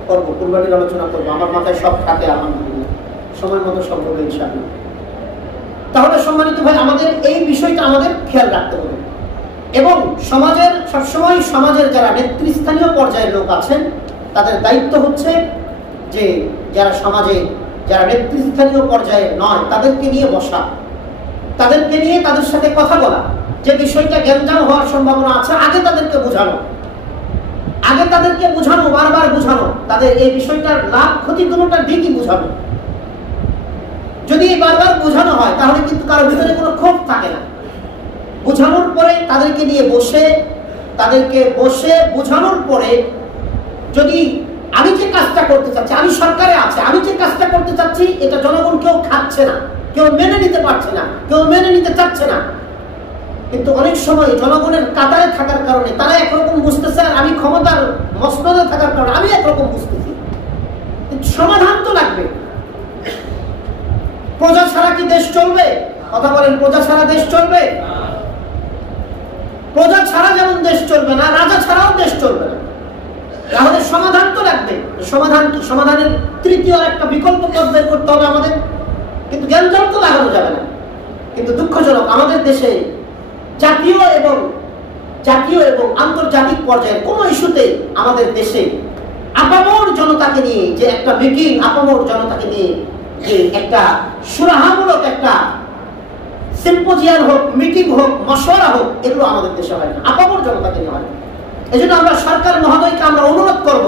করবো, কুরবানির আলোচনা করবো, আমার মাথায় সব থাকে, আলহামদুলিল্লাহ সময় মতো সব হবে ইনশাআল্লাহ। তাহলে সম্মানিত ভাই, আমাদের এই বিষয়টা আমাদের খেয়াল রাখতে হবে এবং সমাজের সবসময় সমাজের যারা নেতৃস্থানীয় পর্যায়ের লোক আছেন তাদের দায়িত্ব হচ্ছে যে যারা সমাজে যারা নেতৃস্থানীয় পর্যায়ে নয় তাদেরকে নিয়ে বসা, তাদেরকে নিয়ে তাদের সাথে কথা বলা, যে বিষয়টা গ্যাঞ্জাম হওয়ার সম্ভাবনা আছে আগে তাদেরকে বোঝানো, বারবার বোঝানো, তাদের এই বিষয়টার লাভ ক্ষতি দুটোটার দিকই বোঝানো। যদি বারবার বোঝানো হয় তাহলে কিন্তু কারোর ভিতরে কোনো ক্ষোভ থাকে না। বোঝানোর পরে তাদেরকে নিয়ে বসে বোঝানোর পরে যদি আমি যে কাজটা করতে চাচ্ছি, আমি সরকারে আছে, আমি যে কাজটা করতে চাচ্ছি এটা জনগণ কেউ খাচ্ছে না, কেউ মেনে নিতে পারছে না, কেউ মেনে নিতে চাচ্ছে না, কিন্তু অনেক সময় জনগণের কাতারে থাকার কারণে তারা একরকম বুঝতেছে আর আমি ক্ষমতার মসনদে থাকার কারণে আমি একরকম বুঝতেছি। সমাধান তো লাগবে। প্রজা ছাড়া কি দেশ চলবে? কথা বলেন, প্রজা ছাড়া দেশ চলবে? প্রজা ছাড়া যেমন দেশ চলবে না, রাজা ছাড়াও দেশ চলবে না। তাহলে সমাধান তো লাগবে। সমাধান কি? সমাধানের তৃতীয় একটা বিকল্প পথ বের করতে হবে আমাদের। কিন্তু গ্যাঞ্জাম তো লাগানো যাবে না। কিন্তু দুঃখজনক আমাদের দেশে জাতীয় এবং আন্তর্জাতিক পর্যায়ে কোনো ইস্যুতে আমাদের দেশে আপামর জনতাকে নিয়ে যে একটা মিটিং, আপামর জনতাকে নিয়ে যে একটা সুরাহামূলক একটা সিম্পোজিয়াম হোক, মিটিং হোক, মশওয়ারা হোক, এগুলো আমাদের দেশে হয় না, আপামর জনতাকে নিয়ে হয় না। এই জন্য আমরা সরকার মহোদয়কে আমরা অনুরোধ করব,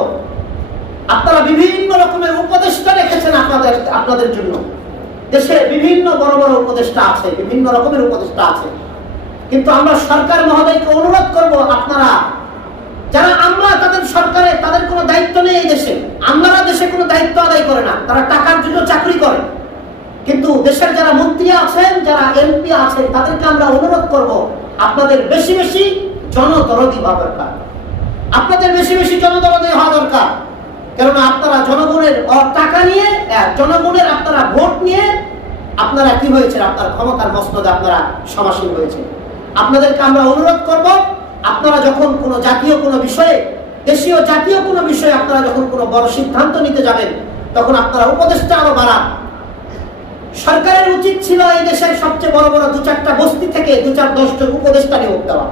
আপনারা বিভিন্ন রকমের উপদেষ্টা রেখেছেন আপনাদের জন্য। দেশে বিভিন্ন বড় বড় উপদেষ্টা আছে, বিভিন্ন রকমের উপদেষ্টা আছে, কিন্তু আমরা সরকার মহোদয়কে অনুরোধ করব, আপনারা যারা আমলা তাদের সরকারে তাদের কোনো দায়িত্ব নেই এই দেশে, আমলারা দেশে কোনো দায়িত্ব আদায় করে না, তারা টাকার জন্য চাকরি করে। কিন্তু দেশের যারা মন্ত্রী আছেন, যারা এমপি আছেন, তাদেরকে আমরা অনুরোধ করব, আপনাদের বেশি বেশি জনদরদি হওয়া দরকার, আপনাদের বেশি বেশি জনদরদি হওয়া দরকার। কেননা আপনারা জনগণের টাকা নিয়ে, জনগণের আপনারা ভোট নিয়ে আপনারা কি হয়েছে, আপনার ক্ষমতার মসনদে আপনারা সমাসীন হয়েছে। আপনাদেরকে আমরা অনুরোধ করব, আপনারা যখন কোনো জাতীয় কোনো বিষয়ে, দেশীয় জাতীয় কোনো বিষয়ে আপনারা যখন কোনো বড় সিদ্ধান্ত নিতে যাবেন, তখন আপনারা উপদেষ্টা আরো বাড়ান। সরকারের উচিত ছিল এই দেশের সবচেয়ে বড় বড় 2-4টা বস্তি থেকে 2-4-10 জন উপদেষ্টা নিয়োগ দেওয়া।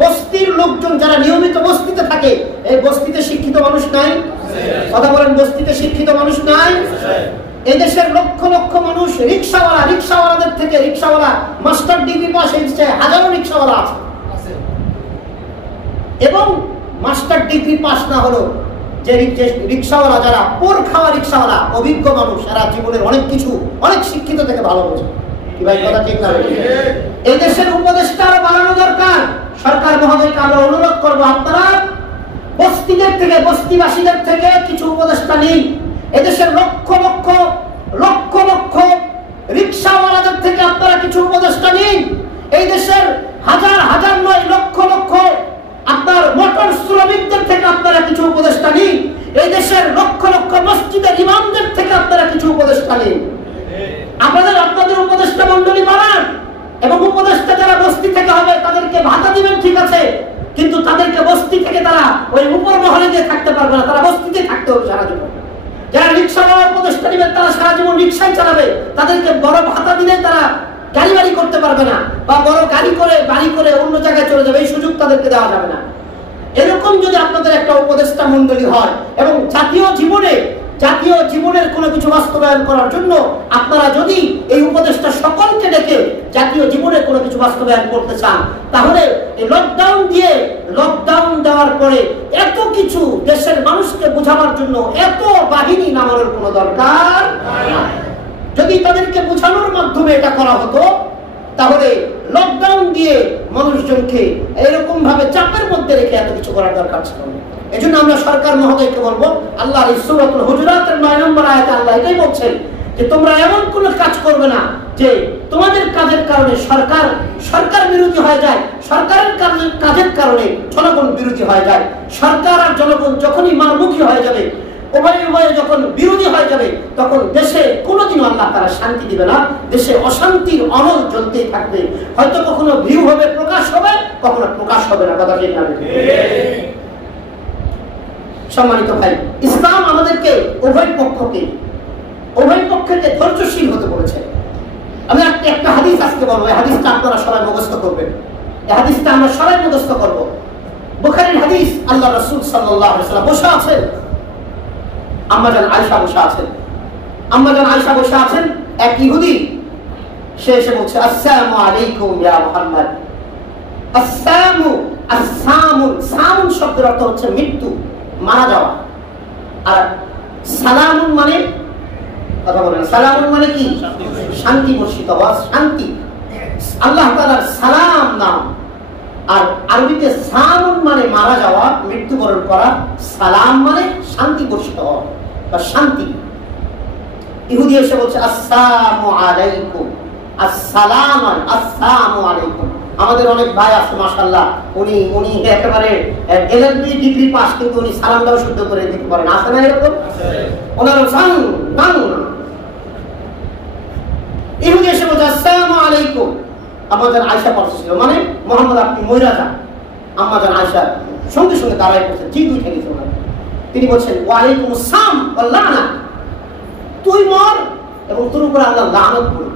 বস্তির লোকজন যারা নিয়মিত বস্তিতে থাকে, এই বস্তিতে শিক্ষিত মানুষ নাই? কথা বলেন, বস্তিতে শিক্ষিত মানুষ নাই? এই দেশের লক্ষ লক্ষ মানুষ রিক্সাওয়ালাদের থেকে, রিক্সাওয়ালা মাস্টার ডিগ্রি পাস, এই দেশে হাজারো রিক্সাওয়ালা আছে, এবং মাস্টার ডিগ্রি পাস না হলো যে রিক্সাওয়ালা, যারা পোর খাওয়া রিক্সাওয়ালা, অভিজ্ঞ মানুষ, এরা জীবনের অনেক কিছু, অনেক শিক্ষিত থেকে ভালো বোঝে। কি ভাই কথা ঠিক না? এই দেশের উপদেষ্টা আরো বাড়ানো দরকার। সরকার মহোদয়কে আমরা অনুরোধ করবো, আপনারা বস্তিদের থেকে, বস্তিবাসীদের থেকে কিছু উপদেষ্টা নিন। এদেশের লক্ষ লক্ষ লক্ষ লক্ষ রিক্সাওয়ালাদের থেকে আপনারা কিছু উপদেষ্টা নিন। এই দেশের হাজার হাজার নয়, লক্ষ লক্ষ আপনার মোটর শ্রমিকদের থেকে আপনারা কিছু উপদেষ্টা নিন। এই দেশের লক্ষ লক্ষ মসজিদের ইমামদের থেকে আপনারা কিছু উপদেষ্টা নিন। আপনাদের উপদেষ্টা মন্ডলী বানান, এবং উপদেষ্টা যারা বস্তি থেকে হবে তাদেরকে ভাতা দিবেন, ঠিক আছে, কিন্তু তাদেরকে বস্তি থেকে তারা ওই উপর মহলে দিয়ে থাকতে পারবে না, তারা বস্তিতে থাকতে হবে সারা জীবন। যারা রিক্সাওয়ালা উপদেষ্টা দিবেন তারা সারা জীবন রিক্সায় চালাবে, তাদেরকে বড় ভাতা দিলে তারা গাড়ি বাড়ি করতে পারবে না, বা বড় গাড়ি করে বাড়ি করে অন্য জায়গায় চলে যাবে, এই সুযোগ তাদেরকে দেওয়া যাবে না। এরকম যদি আপনাদের একটা উপদেষ্টা মন্ডলী হয়, এবং জাতীয় জীবনে জাতীয় জীবনের কোনো কিছু বাস্তবায়ন করার জন্য আপনারা যদি এই উপদেশটা সকলকে ডেকে জাতীয় জীবনে কোনো কিছু বাস্তবায়ন করতে চান, তাহলে এই লকডাউন দেওয়ার পরে এত কিছু দেশের মানুষকে বোঝাবার জন্য এত বাহিনী নামানোর কোনো দরকার নাই। যদি তাদেরকে বোঝানোর মাধ্যমে এটা করা হতো, তাহলে লকডাউন দিয়ে মানুষজনকে এরকম ভাবে চাপের মধ্যে রেখে এত কিছু করার দরকার ছিল না। এজন্য আমরা সরকার মহোদয়কে বলবো, আল্লাহর এই সূরাতুল হুজুরাতের 9 নম্বর আয়াতে আল্লাহ এটাই বলছেন যে তোমরা এমন কোনো কাজ করবে না যে তোমাদের কাজের কারণে সরকার বিরোধী হয়ে যায়, সরকারের কাজের কারণে জনগণ বিরোধী হয়ে যায়। সরকার আর জনগণ যখনই মারমুখী হয়ে যাবে, উভয়ে যখন বিরোধী হয়ে যাবে, তখন দেশে কোনোদিনও আল্লাহ তারা শান্তি দিবে না। দেশে অশান্তির অনল জ্বলতেই থাকবে। হয়তো কখনো ভিউ হবে, প্রকাশ হবে, কখনো প্রকাশ হবে না। কথা ঠিক না? সম্মানিত ভাই, ইসলাম আমাদেরকে উভয় পক্ষকে ধৈর্যশীল হতে বলেছে। আমি একটা হাদিস আজকে বলবো, এই হাদিসটা আপনারা সবাই মুখস্থ করবেন। এই হাদিসটা আমরা সবাই মুখস্থ করব। বুখারীর হাদিস। আল্লাহ রাসূল সাল্লাল্লাহু আলাইহি ওয়াসাল্লাম বসে আছেন, আম্মাজান আয়েশা বসে আছেন। এক ইহুদি সে এসে বলছে, আসসালামু আলাইকুম ইয়া মুহাম্মদ। সামুন শব্দের অর্থ হচ্ছে মৃত্যু, মারা যাওয়া। আর সালামুন মানে, কথা বলেন, সালামুন মানে কি? শান্তি বর্ষিত হওয়া, শান্তি। আল্লাহ তাআলার সালাম নাম। আর আরবিতে সামুন মানে মারা যাওয়া, মৃত্যুবরণ করা। সালাম মানে শান্তি বর্ষিত হওয়া বা শান্তি। ইহুদি এসে বলছে, আসসালামু আলাইকুম। আসসালামু আলাইকুম। আমাদের অনেক ভাই আছে মাশাআল্লাহ, উনি একেবারে এলএলবি ডিগ্রি পাস, কিন্তু উনি সালাম দাও শুদ্ধ করে দিতে পারেন। আছে না এরকম? ওনার ইহুদি এসে বলছে, আসসালামু আলাইকুম। আম্মাজান আয়েশা পড়ছিল, মানে মোহাম্মদ আপনি মইরা যান। আম্মাজান আয়েশা সঙ্গে সঙ্গে দাঁড়ায় পড়ছেন, জি দুই ঠেকেছে ওনার। তিনি বলছেন, ওয়ালাইকুম আসসালাম ওয়া লানা। তুই মর এবং তোর উপর আল্লাহ লানত করুন।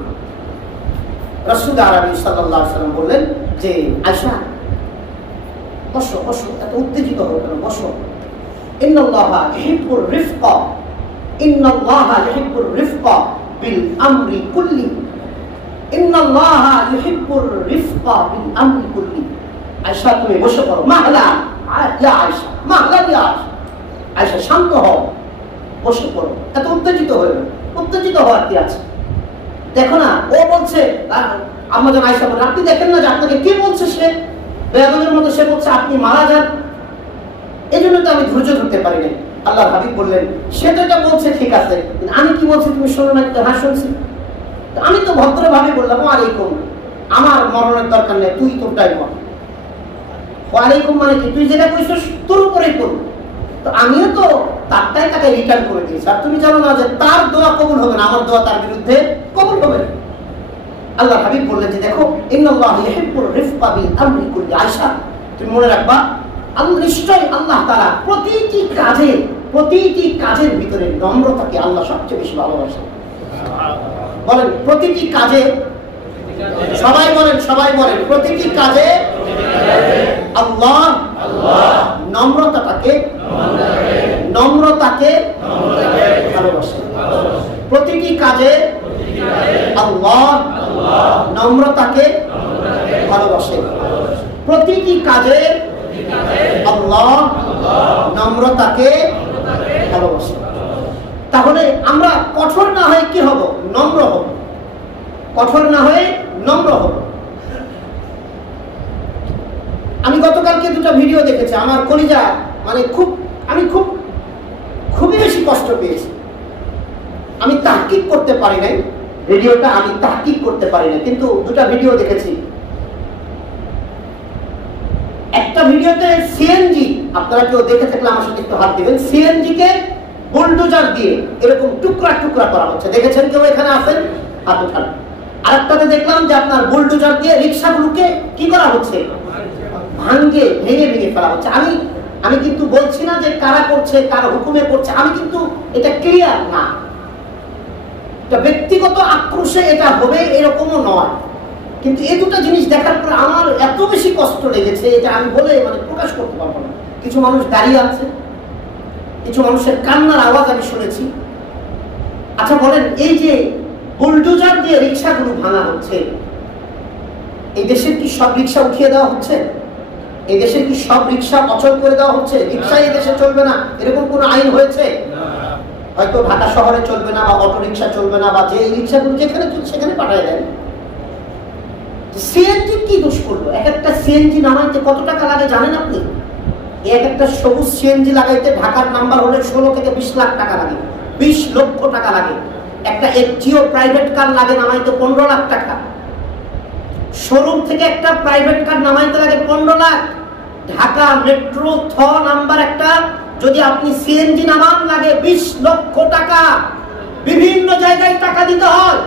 রাসূল আরবি সাল্লাল্লাহু আলাইহি ওয়াসাল্লাম বললেন যে, আয়েশা বসো, এত উত্তেজিত হও কেন, বসো। ইন্নাল্লাহা ইউহিব্বুর রিফকা বিল আমরি কুল্লি। ইন্নাল্লাহা ইউহিব্বুর রিফকা বিল আমরি কুল্লি। আয়েশা তুমি বসে পড়ো। মাহলা ইয়া আয়েশা, আয়েশা শান্ত হও, বসে পড়ো। এত উত্তেজিত হওয়ার কি আছে? দেখো না, ও বলছে, আম্মাজান আয়েশা বলেন, আপনি দেখেন না যে আপনাকে কে বলছে? সে বেয়াদবের মতো সে বলছে আপনি মারা যান। এই জন্য তো আমি ধৈর্য ধরতে পারি নাই। আল্লাহর হাবিব বললেন, সে তো এটা বলছে ঠিক আছে, আমি কি বলছি তুমি শোনো না? হ্যাঁ শুনছি। আমি তো ভদ্রভাবে বললাম, ওয়ালাইকুম, আমার মরণের দরকার নেই, তুই তোরটাই মর। ওয়ালাইকুম মানে কি? তুই যেটা কইছিস তোর উপরেই করব। তো আমিও তো তারটাই তাকে রিটার্ন করে দিয়েছি। আর তুমি জানো না যে তার দোয়া কবুল হবে না, আমার দোয়া তার বিরুদ্ধে কবুল হবে না। আল্লাহ হাবিব বললেন যে, দেখো, ইন্নাল্লাহা ইউহিব্বুর রিফকা বিল আমরি কুল্লি। আয়েশা তুমি মনে রাখবা, নিশ্চয় আল্লাহ তাআলা প্রতিটি কাজের ভিতরে নম্রতাকে আল্লাহ সবচেয়ে বেশি ভালোবাসেন। বলেন প্রতিটি কাজে, সবাই বলেন প্রতিটি কাজে আল্লাহ নম্রতাকে ভালোবাসেন। প্রতিটি কাজে আল্লাহ নম্রতাকে ভালোবাসেন। প্রতিটি কাজে আল্লাহ নম্রতাকে ভালোবাসেন। তাহলে আমরা কঠোর না হয়ে কি হব? নম্র হব। কঠোর না হয়ে নম্র হব। আমি গতকালকে দুটো ভিডিও দেখেছি, আমার কলিজা মানে খুবই বেশি কষ্ট পেয়েছি। আমি তাহকিক করতে পারি নাই ভিডিওটা, কিন্তু দুটো ভিডিও দেখেছি। একটা ভিডিওতে সিএনজি, আপনারা কেউ দেখে থাকলে আমার সাথে একটু হাত দিবেন, সিএনজি কে বুলডোজার দিয়ে এরকম টুকরা করা হচ্ছে। দেখেছেন কেউ? এখানে আছেন, হাত উঠান। আরেকটাতে দেখলাম যে আপনার বুলডোজার দিয়ে রিক্সাগুলোকে কি করা হচ্ছে? ভেঙে ফেলা হচ্ছে। আমি কিন্তু বলছি না যে কারা করছে, কার হুকুমে করছে, আমি কিন্তু এটা ক্লিয়ার না। এটা ব্যক্তিগত আক্রোশে এটা হবে এরকমও নয়, কিন্তু এই দুটো জিনিস দেখার পর আমার এত বেশি কষ্ট লেগেছে, এটা আমি বলে প্রকাশ করতে পারবো না। কিছু মানুষ দাঁড়িয়ে আছে, কিছু মানুষের কান্নার আওয়াজ আমি শুনেছি। আচ্ছা বলেন, এই যে বুলডোজার দিয়ে রিক্সাগুলো ভাঙা হচ্ছে, এই দেশের কি সব রিক্সা উঠিয়ে দেওয়া হচ্ছে? এই দেশের কি সব রিক্সা অচল করে দেওয়া হচ্ছে? রিক্সা এই দেশে চলবে না এরকম কোনো আইন হয়েছে? হয়তো ঢাকা শহরে চলবে না, বা অটো রিক্সা চলবে না, বা যে রিক্সাগুলো যেখানে চলছে সেখানে পাঠিয়ে দেন। সিএনজি কি দোষ করলো? এক একটা সিএনজি নামাইতে কত টাকা লাগে জানেন আপনি? এক একটা সবুজ সিএনজি লাগাইতে ঢাকার নাম্বার হলে 16 থেকে 20 লাখ টাকা লাগে, 20 লক্ষ টাকা লাগে। একটা এফজিও প্রাইভেট কার লাগে নামাইতে 15 লাখ টাকা। শোরুম থেকে একটা প্রাইভেট কার নামাইতে লাগে 15 লাখ। ঢাকা মেট্রো থ নাম্বার একটা যদি আপনি সিএনজি নামান লাগে 20 লক্ষ টাকা। বিভিন্ন জায়গায় টাকা দিতে হয়,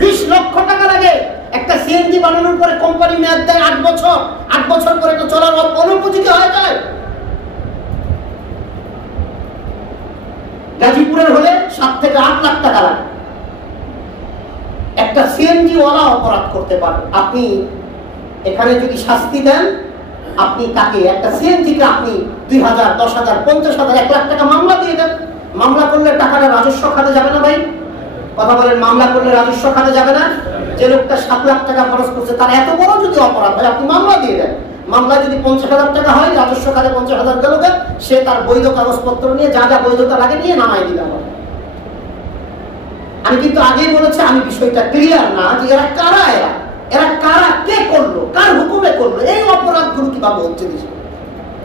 20 লক্ষ টাকা লাগে। একটা সিএনজি বানানোর পরে কোম্পানি মেয়াদ দেয় 8 বছর। 8 বছর পরে তো চলার অনুপযোগী হয়ে যায়। গাজীপুরের হলে 7 থেকে 8 লাখ টাকা লাগে। একটা সিএনজি ওয়ালা অপরাধ করতে পারে, আপনি এখানে যদি শাস্তি দেন, আপনি তাকে একটা সিএনজি কে আপনি 2000, 10,000, 50,000, 1 লাখ টাকা মামলা দিয়ে দেন। মামলা করলে টাকাটা রাজস্ব খাতে যাবে না ভাই? কথা বলেন, মামলা করলে রাজস্ব খাতে যাবে না? যে লোকটা 7 লাখ টাকা খরচ করছে তার এত বড় যদি অপরাধ হয়, আপনি মামলা দিয়ে দেন। মামলা যদি 50,000 টাকা হয়, রাজস্ব খাতে 50,000 গেল, সে তার বৈধ কাগজপত্র নিয়ে যা যা বৈধতা লাগে নিয়ে নামাই দিতে হবে। আমি কিন্তু আগেই বলেছি, আমি বিষয়টা ক্লিয়ার না যে এরা কারা, এরা কারা, কে করলো, কার হুকুমে করলো, এই অপরাধগুলো কিভাবে হচ্ছে দেশে,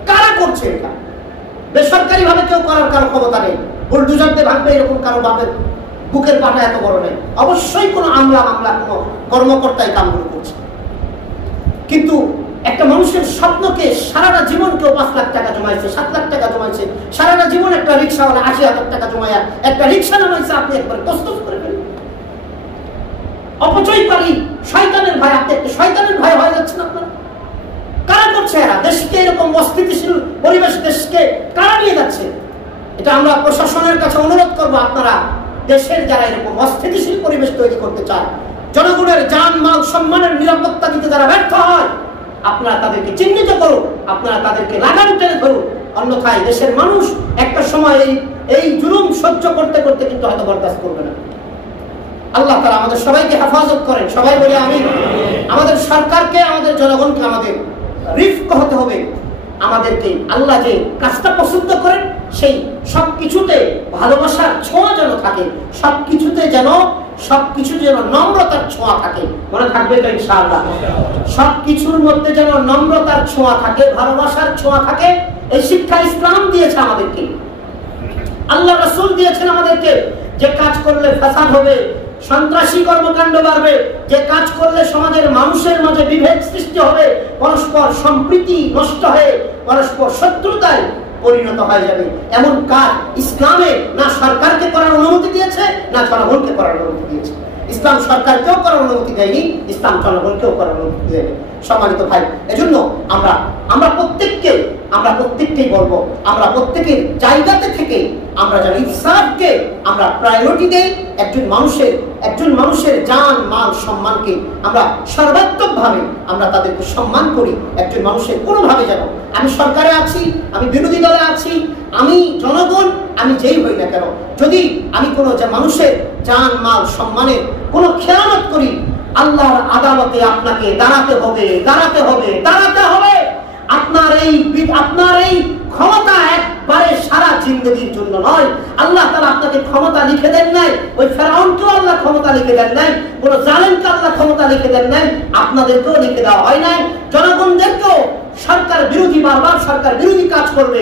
কারা করছে এটা? বেসরকারি ভাবে কেউ করার কারো ক্ষমতা নেই। বুলডোজার দিয়ে ভাঙবে এরকম কারো বাপের বুকের পাটা এত বড় নেই। অবশ্যই কোনো মামলা কোনো কর্মকর্তাই কামগুলো করছে। কিন্তু একটা মানুষের স্বপ্নকে, সারাটা জীবন কেউ 5 লাখ টাকা জমাইছে, 7 লাখ টাকা জমাইছে, সারাটা জীবন একটা রিক্সাওয়ালা 80,000 টাকা জমাইয়া একটা রিক্সা নামাইছে, আপনি একবার তস্তস করে ফেলেন। অপচয়কারী শয়তানের ভাই, আপনি একটা শয়তানের ভাই হয়ে যাচ্ছেন আপনারা। কারা করছে এরা? দেশকে এরকম অস্থিতিশীল পরিবেশ, দেশকে কারা নিয়ে যাচ্ছে? এটা আমরা প্রশাসনের কাছে অনুরোধ করব, আপনারা দেশের যারা এরকম অস্থিতিশীল পরিবেশ তৈরি করতে চান, জনগণের জান মাল সম্মানের নিরাপত্তা দিতে যারা ব্যর্থ হয়, আপনারা তাদেরকে চিহ্নিত করুন, আপনারা তাদেরকে লাগাম টেনে ধরুন। অন্যথায় দেশের মানুষ একটা সময় এই জুলুম সহ্য করতে করতে কিন্তু হয়তো বরদাস্ত করবে না। আল্লাহ তাআলা আমাদের সবাইকে হেফাজত করেন, সবাই বলে আমিন। আমাদের সরকারকে, আমাদের জনগণকে আমাদের রিফক হতে হবে। আমাদেরকে আল্লাহ যে কাজটা পছন্দ করেন সেই সবকিছুতে ভালোবাসার ছোঁয়া যেন থাকে, সবকিছুতে যেন নম্রতার ছোঁয়া থাকে। মনে থাকবে তো ইনশাআল্লাহ? সবকিছুর মধ্যে যেন নম্রতার ছোঁয়া থাকে, ভালোবাসার ছোঁয়া থাকে। এই শিক্ষা ইসলাম দিয়েছে আমাদেরকে, আল্লাহ রাসূল দিয়েছেন আমাদেরকে। যে কাজ করলে ফাসাদ হবে, সন্ত্রাসী কর্মকাণ্ড বাড়বে, যে কাজ করলে সমাজের মানুষের মাঝে বিভেদ সৃষ্টি হবে, পরস্পর সম্প্রীতি নষ্ট হয়ে পরস্পর শত্রুতায় পরিণত হয়ে যাবে, এমন কাজ ইসলামে না সরকারকে করার অনুমতি দিয়েছে, না জনগণকে করার অনুমতি দিয়েছে। ইসলাম সরকারকেও করার অনুমতি দেয়নি, ইসলাম জনগণকেও করার অনুমতি দেয়নি। সম্মানিত ভাই, এজন্য আমরা প্রত্যেককেই বলবো, আমরা প্রত্যেকের জায়গাতে থেকে আমরা যেন ইনসাফকে আমরা প্রায়োরিটি দেই। একজন মানুষের জান মাল সম্মানকে আমরা সর্বাত্মকভাবে আমরা তাদেরকে সম্মান করি। একজন মানুষের কোনোভাবে যেন, আমি সরকারে আছি, আমি বিরোধী দলে আছি, আমি জনগণ, আমি যেই হই না কেন, যদি আমি কোনো মানুষের জান মাল সম্মানের কোনো খেয়ানত করি, আল্লাহর আদালতে আপনাকে দাঁড়াতে হবে। আপনার এই ক্ষমতা একবারে সারা জিন্দগির জন্য নয়। আল্লাহ তাআলা আপনাকে ক্ষমতা লিখে দেন নাই, ওই ফেরাউনকেও আল্লাহ ক্ষমতা লিখে দেন নাই, কোন জালেমকে আল্লাহ ক্ষমতা লিখে দেন নাই, আপনাদেরকেও লিখে দেওয়া হয় নাই। জনগণদেরকেও সরকার বিরোধী, বারবার সরকার বিরোধী কাজ করবে,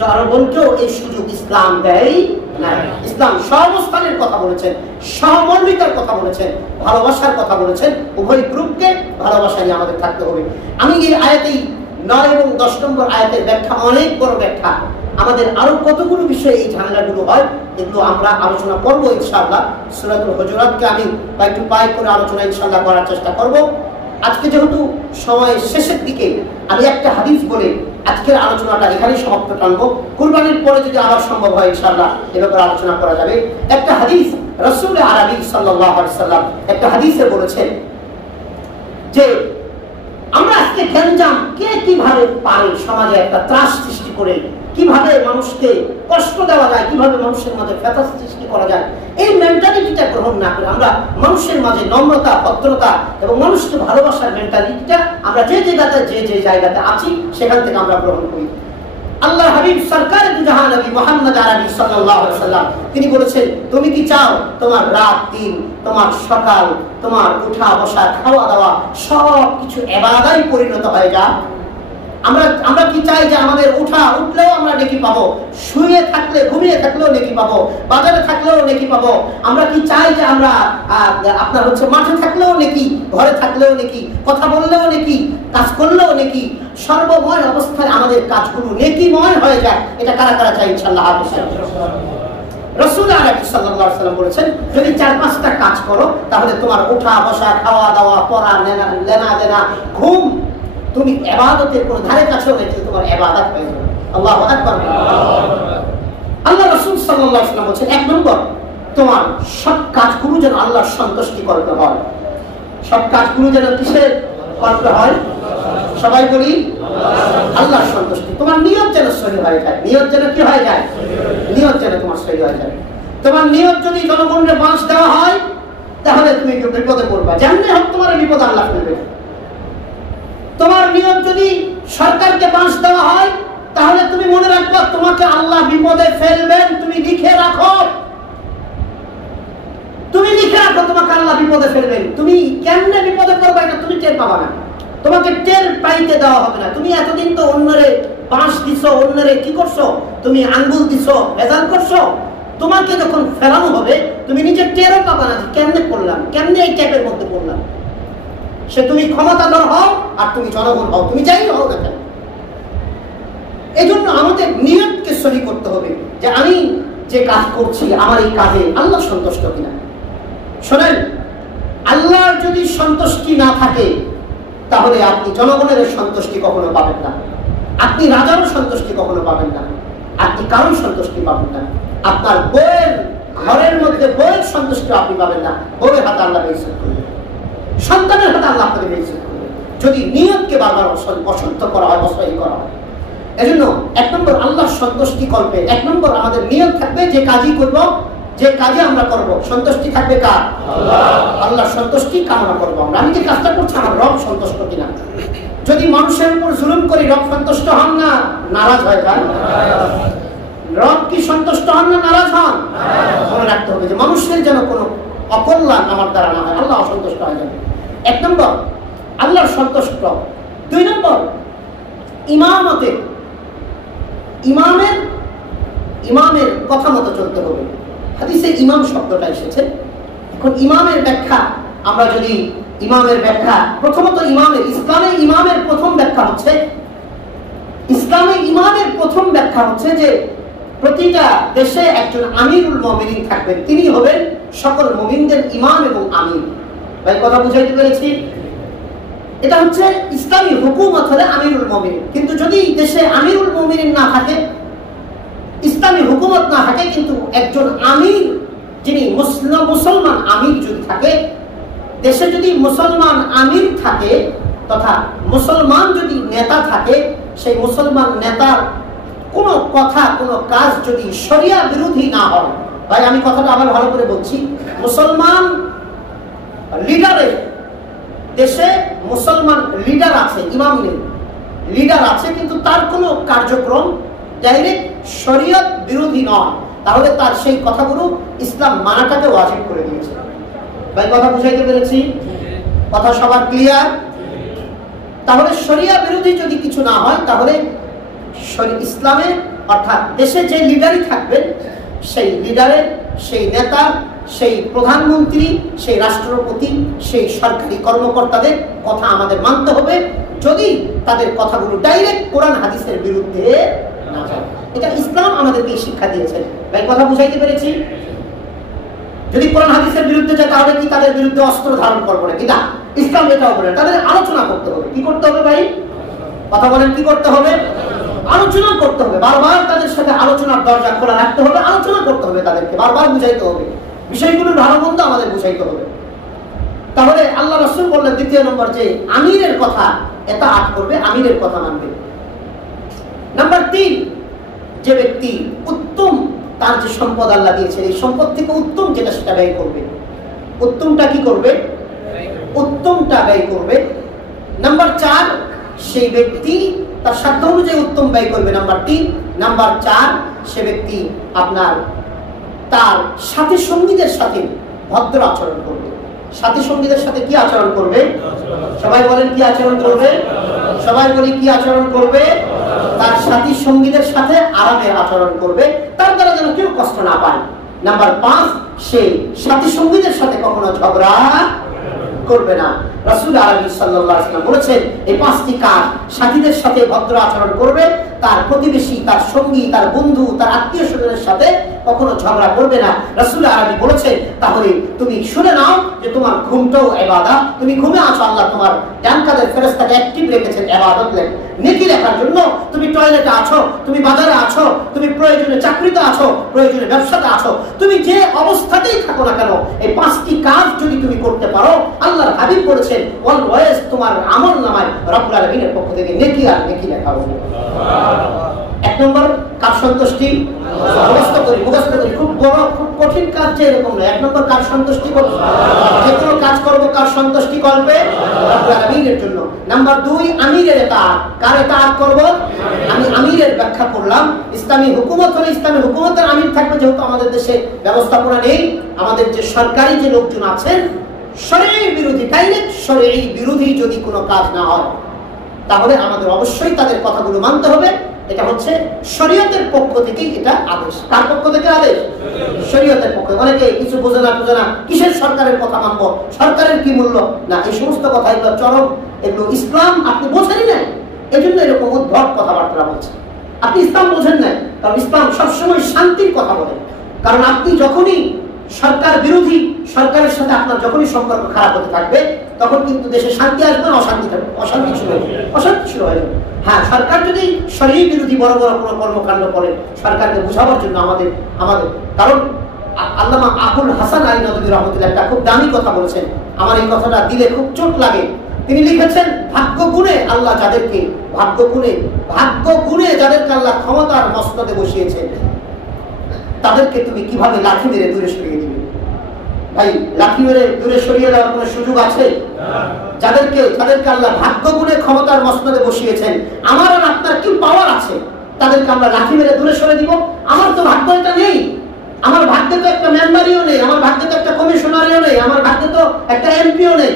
জনগণকেও এই সুযোগ ইসলাম দেয় নাই। ইসলাম সহাবস্থানের কথা বলেছেন, সহমর্মিতার কথা বলেছেন, ভালোবাসার কথা বলেছেন। উভয় গ্রুপকে ভালোবাসা নিয়ে আমাদের থাকতে হবে। আমি এই আয়াতেই 9 এবং 10 নম্বর আয়াতের ব্যাখ্যা অনেক বড় ব্যাখ্যা। আমাদের আরো কতগুলো বিষয়ে এই ঝামেলাগুলো হয়, এগুলো আমরা আলোচনা করবো ইনশাআল্লাহ। সূরাতুল হুজুরাতকে আমি একটু পাই করে আলোচনা ইনশাআল্লাহ করার চেষ্টা করব। আজকে যেহেতু সময় শেষের দিকে, আমি একটা হাদিস বলে আজকের আলোচনাটা এখানেই সমাপ্ত টানবো। কুরবানির পরে যদি আবার সম্ভব হয় ইনশাআল্লাহ এ ব্যাপারে আলোচনা করা যাবে। একটা হাদিস রাসূল আরবি সাল্লাল্লাহু আলাইহি সাল্লাম একটা হাদিসে বলেছেন যে আমরা আজকে গ্যাঞ্জাম কে কিভাবে পারে সমাজে একটা ত্রাস সৃষ্টি করে কিভাবে মানুষকে কষ্ট দেওয়া যায়, কিভাবে মানুষের মাঝে ফেতাস সৃষ্টি করা যায়, এই মেন্টালিটিটা গ্রহণ না করে আমরা মানুষের মাঝে নম্রতা, ভদ্রতা এবং মানুষকে ভালোবাসার মেন্টালিটিটা আমরা যে জায়গাতে আছি সেখান থেকে আমরা গ্রহণ করি। আল্লাহ হাবিব সরকার দু জাহান নবী মুহাম্মদ আরবি সাল্লাল্লাহু আলাইহি ওয়াসাল্লাম তিনি বলেছেন, তুমি কি চাও তোমার রাত দিন, তোমার সকাল, তোমার উঠা বসা, খাওয়া দাওয়া সব কিছু ইবাদতে পরিণত হয়ে যায়? আমরা কি চাই যে আমাদের উঠলেও আমরা নেকি পাবো, শুয়ে থাকলে ঘুমিয়ে থাকলেও নেকি পাবো, বাজারে থাকলেও নেকি পাবো? আমরা কি চাই যে আমরা আপনার মাঠে থাকলেও নেকি, ঘরে থাকলেও নেকি, কথা বললেও নেকি, কাজ করলেও নেকি, সর্বময় অবস্থায় আমাদের কাজগুলো নেকিময় হয়ে যায়? এটা কারা কারা চাই ইনশাআল্লাহ? রাসূল আরবি সাল্লাল্লাহু আলাইহি ওয়াসাল্লাম বলেছেন, যদি 4-5টা কাজ করো তাহলে তোমার উঠা বসা, খাওয়া দাওয়া, পড়া, লেনা দেনা, ঘুম, তুমি ইবাদতের কোন ধারে কাছেও নেই, তোমার ইবাদত হয়ে যাবে। আল্লাহু আকবার। আল্লাহ রাসূল সাল্লাল্লাহু আলাইহি ওয়াসাল্লাম বলেছেন, 1 নম্বর, তোমার সব কাজগুলো যেন আল্লাহর সন্তুষ্টি করতে হয়। সব কাজগুলো যেন কিসের করতে হয়? সবাই বলি আল্লাহর সন্তুষ্টি। তোমার নিয়ত যেন সহি হয়ে যায়। নিয়ত যেন কি হয়ে যায়? নিয়ত যেন তোমার সহি হয়ে যায়। তোমার নিয়ত যদি জনগণকে বাঁশ দেওয়া হয় তাহলে তুমি বিপদে পড়বা, যেমনি হোক তোমার বিপদ আল্লাহ ফেলবে। তোমার নিয়ত যদি সরকারকে বাঁশ দেওয়া হয় তাহলে তুমি মনে রাখবা তোমাকে আল্লাহ বিপদে ফেলবেন। তুমি লিখে রাখো, তোমাকে আল্লাহ বিপদে ফেলবেন। তুমি কেমনে বিপদে পড়বা এটা তুমি টের পাবা না, তোমাকে টের পাইতে দেওয়া হবে না। তুমি এতদিন তো অন্যরে বাঁশ দিছো, অন্যরে কি করছো, তুমি আঙ্গুল দিছো, ভেজাল করছো। তোমাকে যখন ফেরানো হবে তুমি নিজে টেরও পাবা না যে কেমনে পড়লাম, কেমনে এই ট্যাপের মধ্যে পড়লাম। সে তুমি ক্ষমতাধর হও আর তুমি জনগণ হও, তুমি যাই হও না কেন। এই জন্য আমাদের নিয়তকে সহি করতে হবে যে আমি যে কাজ করছি আমার এই কাজে আল্লাহ সন্তুষ্ট কিনা। শোনেন, আল্লাহর যদি সন্তুষ্টি না থাকে তাহলে আপনি জনগণের সন্তুষ্টি কখনো পাবেন না, আপনি রাজারও সন্তুষ্টি কখনো পাবেন না, আপনি কারোর সন্তুষ্টি পাবেন না। আপনার বউয়ের ঘরের মধ্যে বউয়ের সন্তুষ্টি আপনি পাবেন না, বউয়ের হাতে আল্লাহ বেইজ্জত করবে, সন্তানের হাতে আল্লাহ আপনাকে বেইজ্জত করবে যদি নিয়তকে বারবার অশুদ্ধ করা হয়, অসহি করা হয়। এজন্য 1 নম্বর আল্লাহর সন্তুষ্টি কল্পে 1 নম্বর আমাদের নিয়ত থাকবে যে কাজই করব, যে কাজে আমরা করব সন্তুষ্টি থাকবে কার? আল্লাহ। আল্লাহর সন্তুষ্টি কামনা করব আমরা। আমি যে কাজটা করছি আমার রব সন্তুষ্ট কিনা। যদি মানুষের উপর জুলুম করি রব সন্তুষ্ট হন না, নারাজ হয়ে যান। রব কি সন্তুষ্ট হন না নারাজ হন? মনে রাখতে হবে যে মানুষের যেন কোনো অকল্যাণ আমার দ্বারা না হয়, আল্লাহ অসন্তুষ্ট হয়ে যাবে। 1 নম্বর আল্লাহর সন্তুষ্ট। 2 নম্বর ইমামতে, ইমামের কথা মতো চলতে হবে। হাদিসে ইমাম শব্দটা এসেছে। এখন ইমামের ব্যাখ্যা আমরা যদি ইমামের ব্যাখ্যা, প্রথমত ইসলামে ইমামের প্রথম ব্যাখ্যা হচ্ছে যে প্রতিটা দেশে একজন আমিরুল মুমিনিন থাকবেন, তিনি হবেন সকল মুমিনদের ইমাম এবং আমির। ভাই কথা বুঝাইতে পেরেছি? এটা হচ্ছে ইসলামী হুকুমত হলে আমিরুল মুমিনিন। কিন্তু যদি দেশে আমিরুল মুমিনিন না থাকে, ইসলামী হুকুমত না থাকে, কিন্তু একজন আমির যিনি মুসলমান আমির যদি থাকে, দেশে যদি মুসলমান আমির থাকে তথা মুসলমান যদি নেতা থাকে, সেই মুসলমান নেতার কোনো কথা কোনো কাজ যদি শরিয়া বিরোধী না হয়, ভাই আমি কথাটা আবার ভালো করে বলছি, মুসলমান লিডারের দেশে মুসলমান লিডার আছে, ইমাম নেই, লিডার আছে, কিন্তু তার কোনো কার্যক্রম ডাইরেক্ট শরীয়ত বিরোধী নয়, তাহলে তার সেই কথাগুলো ইসলাম মানাটাকে ওয়াজিব করে দিয়েছে। ভাই কথা বুঝাইতে পেরেছি? কথা সবার ক্লিয়ার? তাহলে শরিয়া বিরোধী যদি কিছু না হয় তাহলে ইসলামে অর্থাৎ দেশে যে লিডারই থাকবেন সেই লিডারের, সেই নেতা, সেই প্রধানমন্ত্রী, সেই রাষ্ট্রপতি, সেই সরকারি কর্মকর্তাদের কথা আমাদের মানতে হবে, যদি তাদের কথাগুলো ডাইরেক্ট কোরআন হাদিসের বিরুদ্ধে না যায়। এটা ইসলাম আমাদেরকে শিক্ষা দিয়েছে। ভাই কথা বুঝাইতে পেরেছি? যদি কোরআন হাদিসের বিরুদ্ধে যায় তাহলে কি তাদের বিরুদ্ধে অস্ত্র ধারণ করবো না? কিনা ইসলাম এটাও বলে তাদের আলোচনা করতে হবে। কি করতে হবে ভাই? কথা বলেন, কি করতে হবে? আলোচনা করতে হবে। বারবার তাদের সাথে আলোচনার দরজা খোলা রাখতে হবে, আলোচনা করতে হবে, তাদেরকে বারবার বুঝাইতে হবে, বিষয়গুলোর ভালো মন্দ আমাদের বুঝাইতে হবে। তাহলে আল্লাহ রাসূল বললেন 2 নম্বর যে আমিরের কথা এতাআত করবে, আমিরের কথা মানবে। নাম্বার 3, যে ব্যক্তি উত্তম তার যে সম্পদ আল্লাহ দিয়েছে এই সম্পদ থেকে উত্তম যেটা সেটা ব্যয় করবে। উত্তমটা কি করবে? উত্তমটা ব্যয় করবে। নাম্বার 4, সেই ব্যক্তি তার সাধ্য অনুযায়ী উত্তম ব্যয় করবে। নাম্বার 3, নাম্বার 4, সে ব্যক্তি আপনার তার সাথী সঙ্গীদের সাথে ভদ্র আচরণ করবে। সাথী সঙ্গীদের সাথে কি আচরণ করবে? সবাই বলেন কি আচরণ করবে? সবাই বলি কি আচরণ করবে? তার সাথী সঙ্গীদের সাথে আরামের আচরণ করবে, তার দ্বারা যেন কেউ কষ্ট না পায়। নাম্বার 5, সে সাথী সঙ্গীদের সাথে কখনো ঝগড়া করবে না। রাসূল আরবি সাল্লাল্লাহু আলাইহি ওয়াসাল্লাম বলেছেন এই 5টি কাজ সাথীদের সাথে ভদ্র আচরণ করবে, তার প্রতিবেশী, তার সঙ্গী, তার বন্ধু, তার আত্মীয় স্বজনের সাথে কখনো ঝগড়া করবে না। রাসূল আরবি বলেছেন তাহলে তুমি শুনে নাও যে তোমার ঘুমটাও ইবাদত। তুমি ঘুমে আছো, আল্লাহ তোমার ডান কাঁধের ফেরেশতাকে অ্যাক্টিভ রেখেছেন ইবাদত নেকি লেখার জন্য। তুমি টয়লেটে আছো, তুমি বাজারে আছো, তুমি প্রয়োজনে চাকরিতে আছো, প্রয়োজনে ব্যবসাতে আছো, তুমি যে অবস্থাতেই থাকো না কেন এই 5টি কাজ যদি তুমি করতে পারো, আল্লাহর হাবিব বলেছেন অলওয়েজ তোমার আমল নামায় রব্বুল আলামিনের পক্ষ থেকে নেকি আর নেকি লেখা হবে। 1 নম্বর কার সন্তুষ্টি? মুখস্থ করি। খুব বড় খুব কঠিন কাজ যে এরকম নয়। 1 নম্বর কার সন্তুষ্টি করব? যে কোনো কাজ করব কার সন্তুষ্টি করবে? রব্বুল আলামিনের জন্য। নাম্বার 2, আমিরের ইতাআত। কার ইতাআত করব? আমি আমিরের ব্যাখ্যা করলাম। ইসলামী হুকুমত হলে ইসলামী হুকুমতের আমির থাকবে, যেহেতু আমাদের দেশে ব্যবস্থাপনা নেই। আমাদের যে সরকারি যে লোকজন আছেন শরীয়ত বিরোধী, ডাইরেক্ট শরীয়ত বিরোধী যদি কোনো কাজ না হয় তাহলে আমাদের অবশ্যই তাদের কথাগুলো মানতে হবে। এটা হচ্ছে শরীয়তের পক্ষ থেকে এটা আদেশ। কার পক্ষ থেকে আদেশ? শরীয়তের পক্ষ। অনেকে কিছু বোঝে না কিসের সরকারের কথা মানবো, সরকারের কি মূল্য না, এই সমস্ত কথা এগুলো চরম, এগুলো ইসলাম আপনি বোঝেনই না, এই জন্য এরকম উদ্ভট কথাবার্তা বলছেন। আপনি ইসলাম বোঝেন না, কারণ ইসলাম সবসময় শান্তির কথা বলে। কারণ আপনি যখনই সরকার বিরোধী, সরকারের সাথে আপনার যখনই সম্পর্ক খারাপ হতে থাকবে তখন কিন্তু দেশে শান্তি আসবে না, অশান্তি থাকবে, অশান্তি শুরু হয়ে যাবে। হ্যাঁ, সরকার যদি শরীয়ত বিরোধী বড় বড় কোনো কর্মকাণ্ড করে সরকারকে বোঝাবার জন্য আমাদের কারণ আল্লামা আবুল হাসান আলী নদভী রহমতুল্লাহ একটা খুব দামি কথা বলেছেন, আমার এই কথাটা দিলে খুব চোট লাগে। তিনি লিখেছেন ভাগ্য গুণে আল্লাহ যাদেরকে ভাগ্য গুণে যাদেরকে আল্লাহ ক্ষমতার মস্তদে বসিয়েছেন তাদেরকে তুমি কিভাবে লাঠি মেরে দূরে সরিয়ে দিবে? ভাই, লাঠি মেরে দূরে সরিয়ে দেওয়ার কোনো সুযোগ আছে? যাদেরকে আল্লাহ ভাগ্য গুণে ক্ষমতার মসনদে বসিয়েছেন, আমার আর আপনার কি পাওয়ার আছে তাদেরকে আমরা লাঠি মেরে দূরে সরে দিব? আমার তো ভাগ্য এটা নেই। আমার ভাগ্যে তো একটা মেম্বারিও নেই, আমার ভাগ্যে তো একটা কমিশনারও নেই, আমার ভাগ্যে তো একটা এমপিও নেই।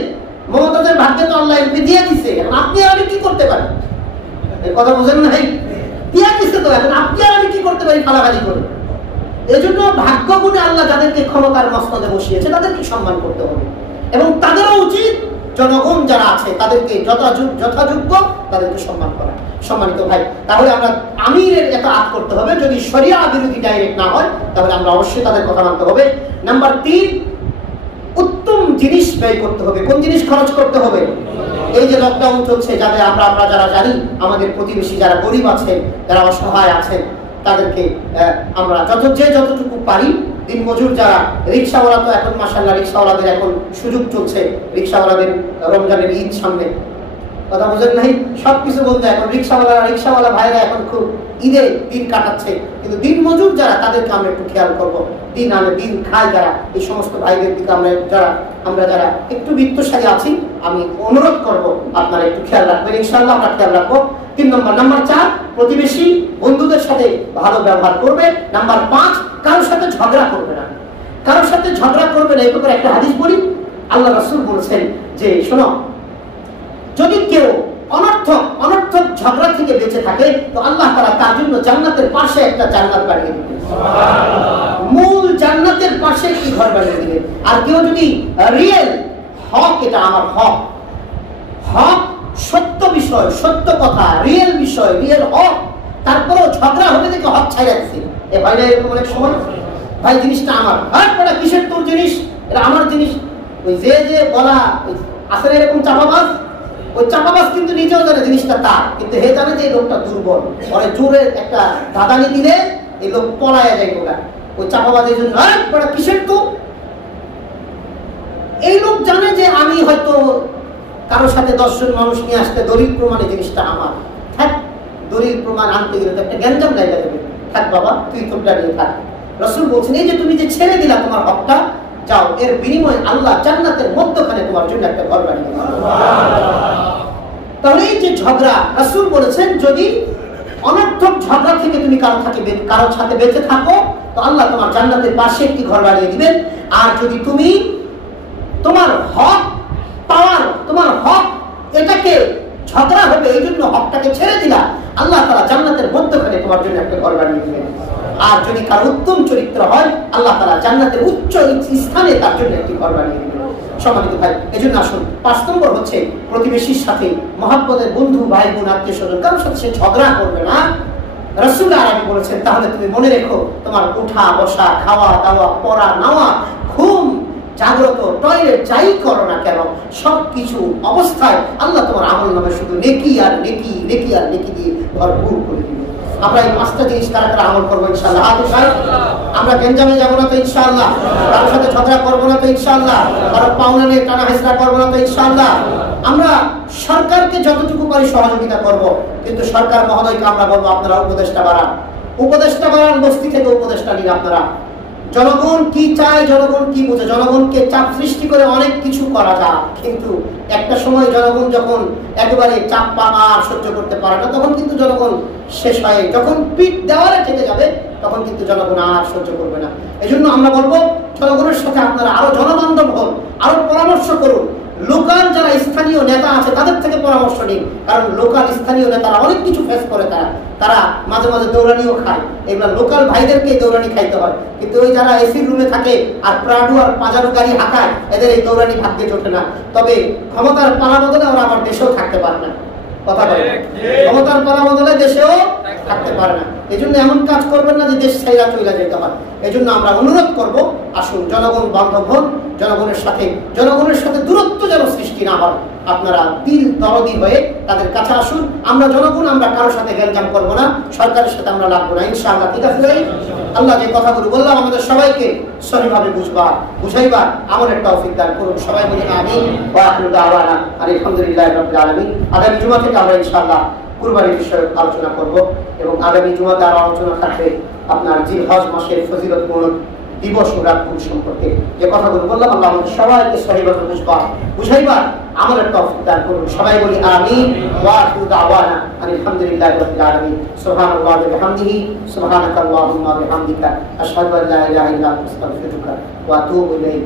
মমতাজের ভাগ্যে তো আল্লাহ এমপি দিয়ে দিছে, এখন আপনি আর আমি কি করতে পারি? এই কথা বোঝেন নাই? দিয়ে দিছে তো, এখন আপনি আর আমি কি করতে পারি ফালাফালি করে? এই জন্য ভাগ্য গুণে আল্লাহ যাদেরকে ক্ষমতার মসনদে বসিয়েছে তাদেরকে সম্মান করতে হবে, এবং তাদেরও উচিত জনগণ যারা আছে তাদেরকে যথাযোগ্য তাদেরকে সম্মান করা। সম্মানিত ভাই, তাহলে আমরা আমিরের ইতাআত করতে হবে। যদি শরিয়া বিরোধী ডাইরেক্ট না হয় তাহলে আমরা অবশ্যই তাদের কথা মানতে হবে। নাম্বার 3, উত্তম জিনিস ব্যয় করতে হবে। কোন জিনিস খরচ করতে হবে? এই যে লকডাউন চলছে, যাদের আমরা যারা জানি আমাদের প্রতিবেশী যারা গরিব আছেন, যারা অসহায় আছেন, তাদেরকে আমরা যতটুকু পারি, দিনমজুর যারা, রিক্সাওয়ালা তো এখন মাশাআল্লাহ রিক্সাওয়ালাদের এখন সুযোগ চলছে, রিক্সাওয়ালাদের রমজানের ঈদ সামনে, কথা বোঝেন নাই? সবকিছু বলতে এখন রিক্সাওয়ালা ভাইরা এখন খুব ঈদে দিন কাটাচ্ছে, কিন্তু দিনমজুর যারা তাদেরকে আমরা একটু খেয়াল করবো। দিন আনে দিন খায় যারা, এই সমস্ত ভাইদের দিকে আমরা যারা একটু বিত্তশালী আছি, আমি অনুরোধ করব আপনারা একটু খেয়াল রাখবেন। ইনশাআল্লাহ আমরা খেয়াল রাখবো। 3 নম্বর। নাম্বার 4, প্রতিবেশী বন্ধুদের সাথে ভালো ব্যবহার করবে। নাম্বার 5, কারোর সাথে ঝগড়া করবে না। এই ব্যাপারে একটা হাদিস বলি। আল্লাহ রাসূল বলেছেন যে শোনো, যদি কেউ অনর্থক ঝগড়া থেকে বেঁচে থাকে তো আল্লাহ তাআলা তার জন্য জান্নাতের পাশে একটা জান্নাত বানিয়ে দিবেন। মূল জান্নাতের পাশে কি ঘর বানিয়ে দিবেন। আর কেউ যদি রিয়েল হক, এটা আমার হক, সত্য বিষয়, সত্য কথা, রিয়েল বিষয়, রিয়েল হক, তারপরেও ঝগড়া হবে দেখে হক ছাই রাখছি, এ ভাইরা এরকম অনেক সময়, ভাই জিনিসটা আমার, আর কিসের তোর জিনিস, এটা আমার জিনিস। ওই যে বলা আসলে এরকম চাপাবাজ, ওই চাপাবাজ কিন্তু নিজেও জানে জিনিসটা তার, কিন্তু হে জানে যে এই লোকটা দুর্বল, পরে জোরে একটা ধাঁধানি দিলে এই লোক পলায়া যায়। ওই চাপাবাজ এই জন্য কিসের তো, এই লোক জানে যে আমি হয়তো কারোর সাথে 10 জন মানুষ নিয়ে আসতে দলিল প্রমাণে জিনিসটা আমার, দলিল প্রমাণ আনতে গেলে তো একটা গ্যাঞ্জাম জায়গা দেবে, থাক বাবা, তুই তোরটা নিয়ে থাক। রাসূল বলছেন এই যে তুমি যে ছেড়ে দিলা তোমার হকটা, যাও এর বিনিময়ে আল্লাহ জান্নাতের মধ্যখানে তোমার জন্য একটা ঘর বানিয়ে দিবেন। তাহলে এই যে ঝগড়া, রাসূল বলেছেন যদি অনর্থক ঝগড়া থেকে তুমি কারোর সাথে বেঁচে থাকো তো আল্লাহ তোমার জান্নাতের পাশে একটি ঘর বানিয়ে দিবেন। আর যদি তুমি তোমার হক পাওয়ার, তোমার হক এটাকে ঝগড়া হবে এই জন্য হকটাকে ছেড়ে দিলা, আল্লাহ তাআলা জান্নাতের মধ্যখানে তোমার জন্য একটা ঘর বানিয়ে দিবেন। আর যদি কার উত্তম চরিত্র হয় আল্লাহ তাআলা জান্নাতের উচ্চ স্থানে তার জন্য একটি ঘর বানিয়ে দিবেন। সম্মানিত ভাই, এজন্য আসুন 5 নম্বর হচ্ছে প্রতিবেশীর সাথে মহব্বতের বন্ধু, ভাই বোন, আত্মীয় স্বজন কারোর সাথে সে ঝগড়া করবে না। রাসূল আরবি বলেছেন তাহলে তুমি মনে রেখো তোমার উঠা বসা, খাওয়া দাওয়া, পড়া নেওয়া, ঘুম, জাগ্রত, টয়লেট যাই করো না কেন সবকিছু অবস্থায় আল্লাহ তোমার আমল নামে শুধু নেকি আর নেকি, নেকি আর নেকি দিয়ে ভরপুর করে দিবে। আমরা এই 5টা জিনিস কারা কারা আমল করবো ইনশাআল্লাহ? আমরা গেঞ্জামে যাবো না তো ইনশাআল্লাহ, কারোর সাথে ঝগড়া করবো না তো ইনশাআল্লাহ, কারো পাওনা নিয়ে টানা হেসরা করবো না তো ইনশাআল্লাহ। আমরা সরকারকে যতটুকু পারি সহযোগিতা করব, কিন্তু সরকার মহোদয়কে আমরা বলবো আপনারা উপদেষ্টা বাড়ান, উপদেষ্টা বাড়ান, বস্তি থেকে উপদেষ্টা নিন আপনারা। জনগণ কি চায়, জনগণ কি বোঝে, জনগণকে চাপ সৃষ্টি করে অনেক কিছু করা যায়, কিন্তু একটা সময় জনগণ যখন একেবারে চাপ পাওয়া আর সহ্য করতে পারে না তখন কিন্তু জনগণ শেষ হয়, যখন পিঠ দেওয়ালে ঠেকে যাবে তখন কিন্তু জনগণ আর সহ্য করবে না। এজন্য আমরা বলবো জনগণের সাথে আপনারা আরো জনবান্ধব হন, আরো পরামর্শ করুন। লোকাল যারা স্থানীয় নেতা আছে তাদের থেকে পরামর্শ নিন, কারণ লোকাল স্থানীয় নেতারা অনেক কিছু ফেস করে, তারা মাঝে মাঝে দৌড়ানিও খায়, এগুলা লোকাল ভাইদেরকে দৌড়ানি খাইতে হয়। কিন্তু ওই যারা এসি রুমে থাকে আর প্রাডু আর পাজারু গাড়ি হাঁকায় এদের এই দৌড়ানি ভাগ্যে জোটে না। তবে ক্ষমতার পালা বদলে ওরা আবার দেশেও থাকতে পারে না, কথা বলে, ক্ষমতার পালা বদলে দেশেও থাকতে পারে না। এই জন্য এমন কাজ করবেন না যে দেশ ছাইরা চলে যেতে হয়। এই জন্য আমরা অনুরোধ করব আসুন জনগণ বান্ধব হন, জনগণের সাথে দূরত্ব যেন সৃষ্টি না হয়। আপনারা দিল দরদি হয়ে তাদের কাছে আসুন। আমরা জনগণ, আমরা কারোর সাথে গ্যাঞ্জাম করবো না, সরকারের সাথে আমরা লাগবো না ইনশাআল্লাহ। ঠিক আছে ভাই? আল্লাহ যে কথাগুলো বললাম আমাদের সবাইকে সঠিকভাবে বুঝাইবার আমলের তৌফিক দান করুন। সবাই বলি আমিন ওয়া আখিরু দাওয়ানা আলহামদুলিল্লাহি রাব্বিল আলামিন। আগামী জুমা থেকে আমরা ইনশাআল্লাহ কুরবানির বিষয়ে আলোচনা করব এবং আগামী জুমাতে আরো আলোচনা থাকবে আপনার জিলহজ মাসের ফজিলতপূর্ণ দিবস ও রাতগুলো সম্পর্কে। যে কথাগুলো বললাম আল্লাহ আমাদের সবাইকে সঠিকভাবে বুঝাইবার আমলের তৌফিক দান করুন। সবাই বলি আমিন ওয়া আখিরু দাওয়ানা আলহামদুলিল্লাহি রাব্বিল আলামিন। সুবহানাল্লাহি ওয়া বিহামদিহি সুবহানাকাল্লাহুম্মা ওয়া বিহামদিকা আশহাদু আল্লা ইলাহা ইল্লা আনতা আস্তাগফিরুকা ওয়া আতুবু ইলাইক।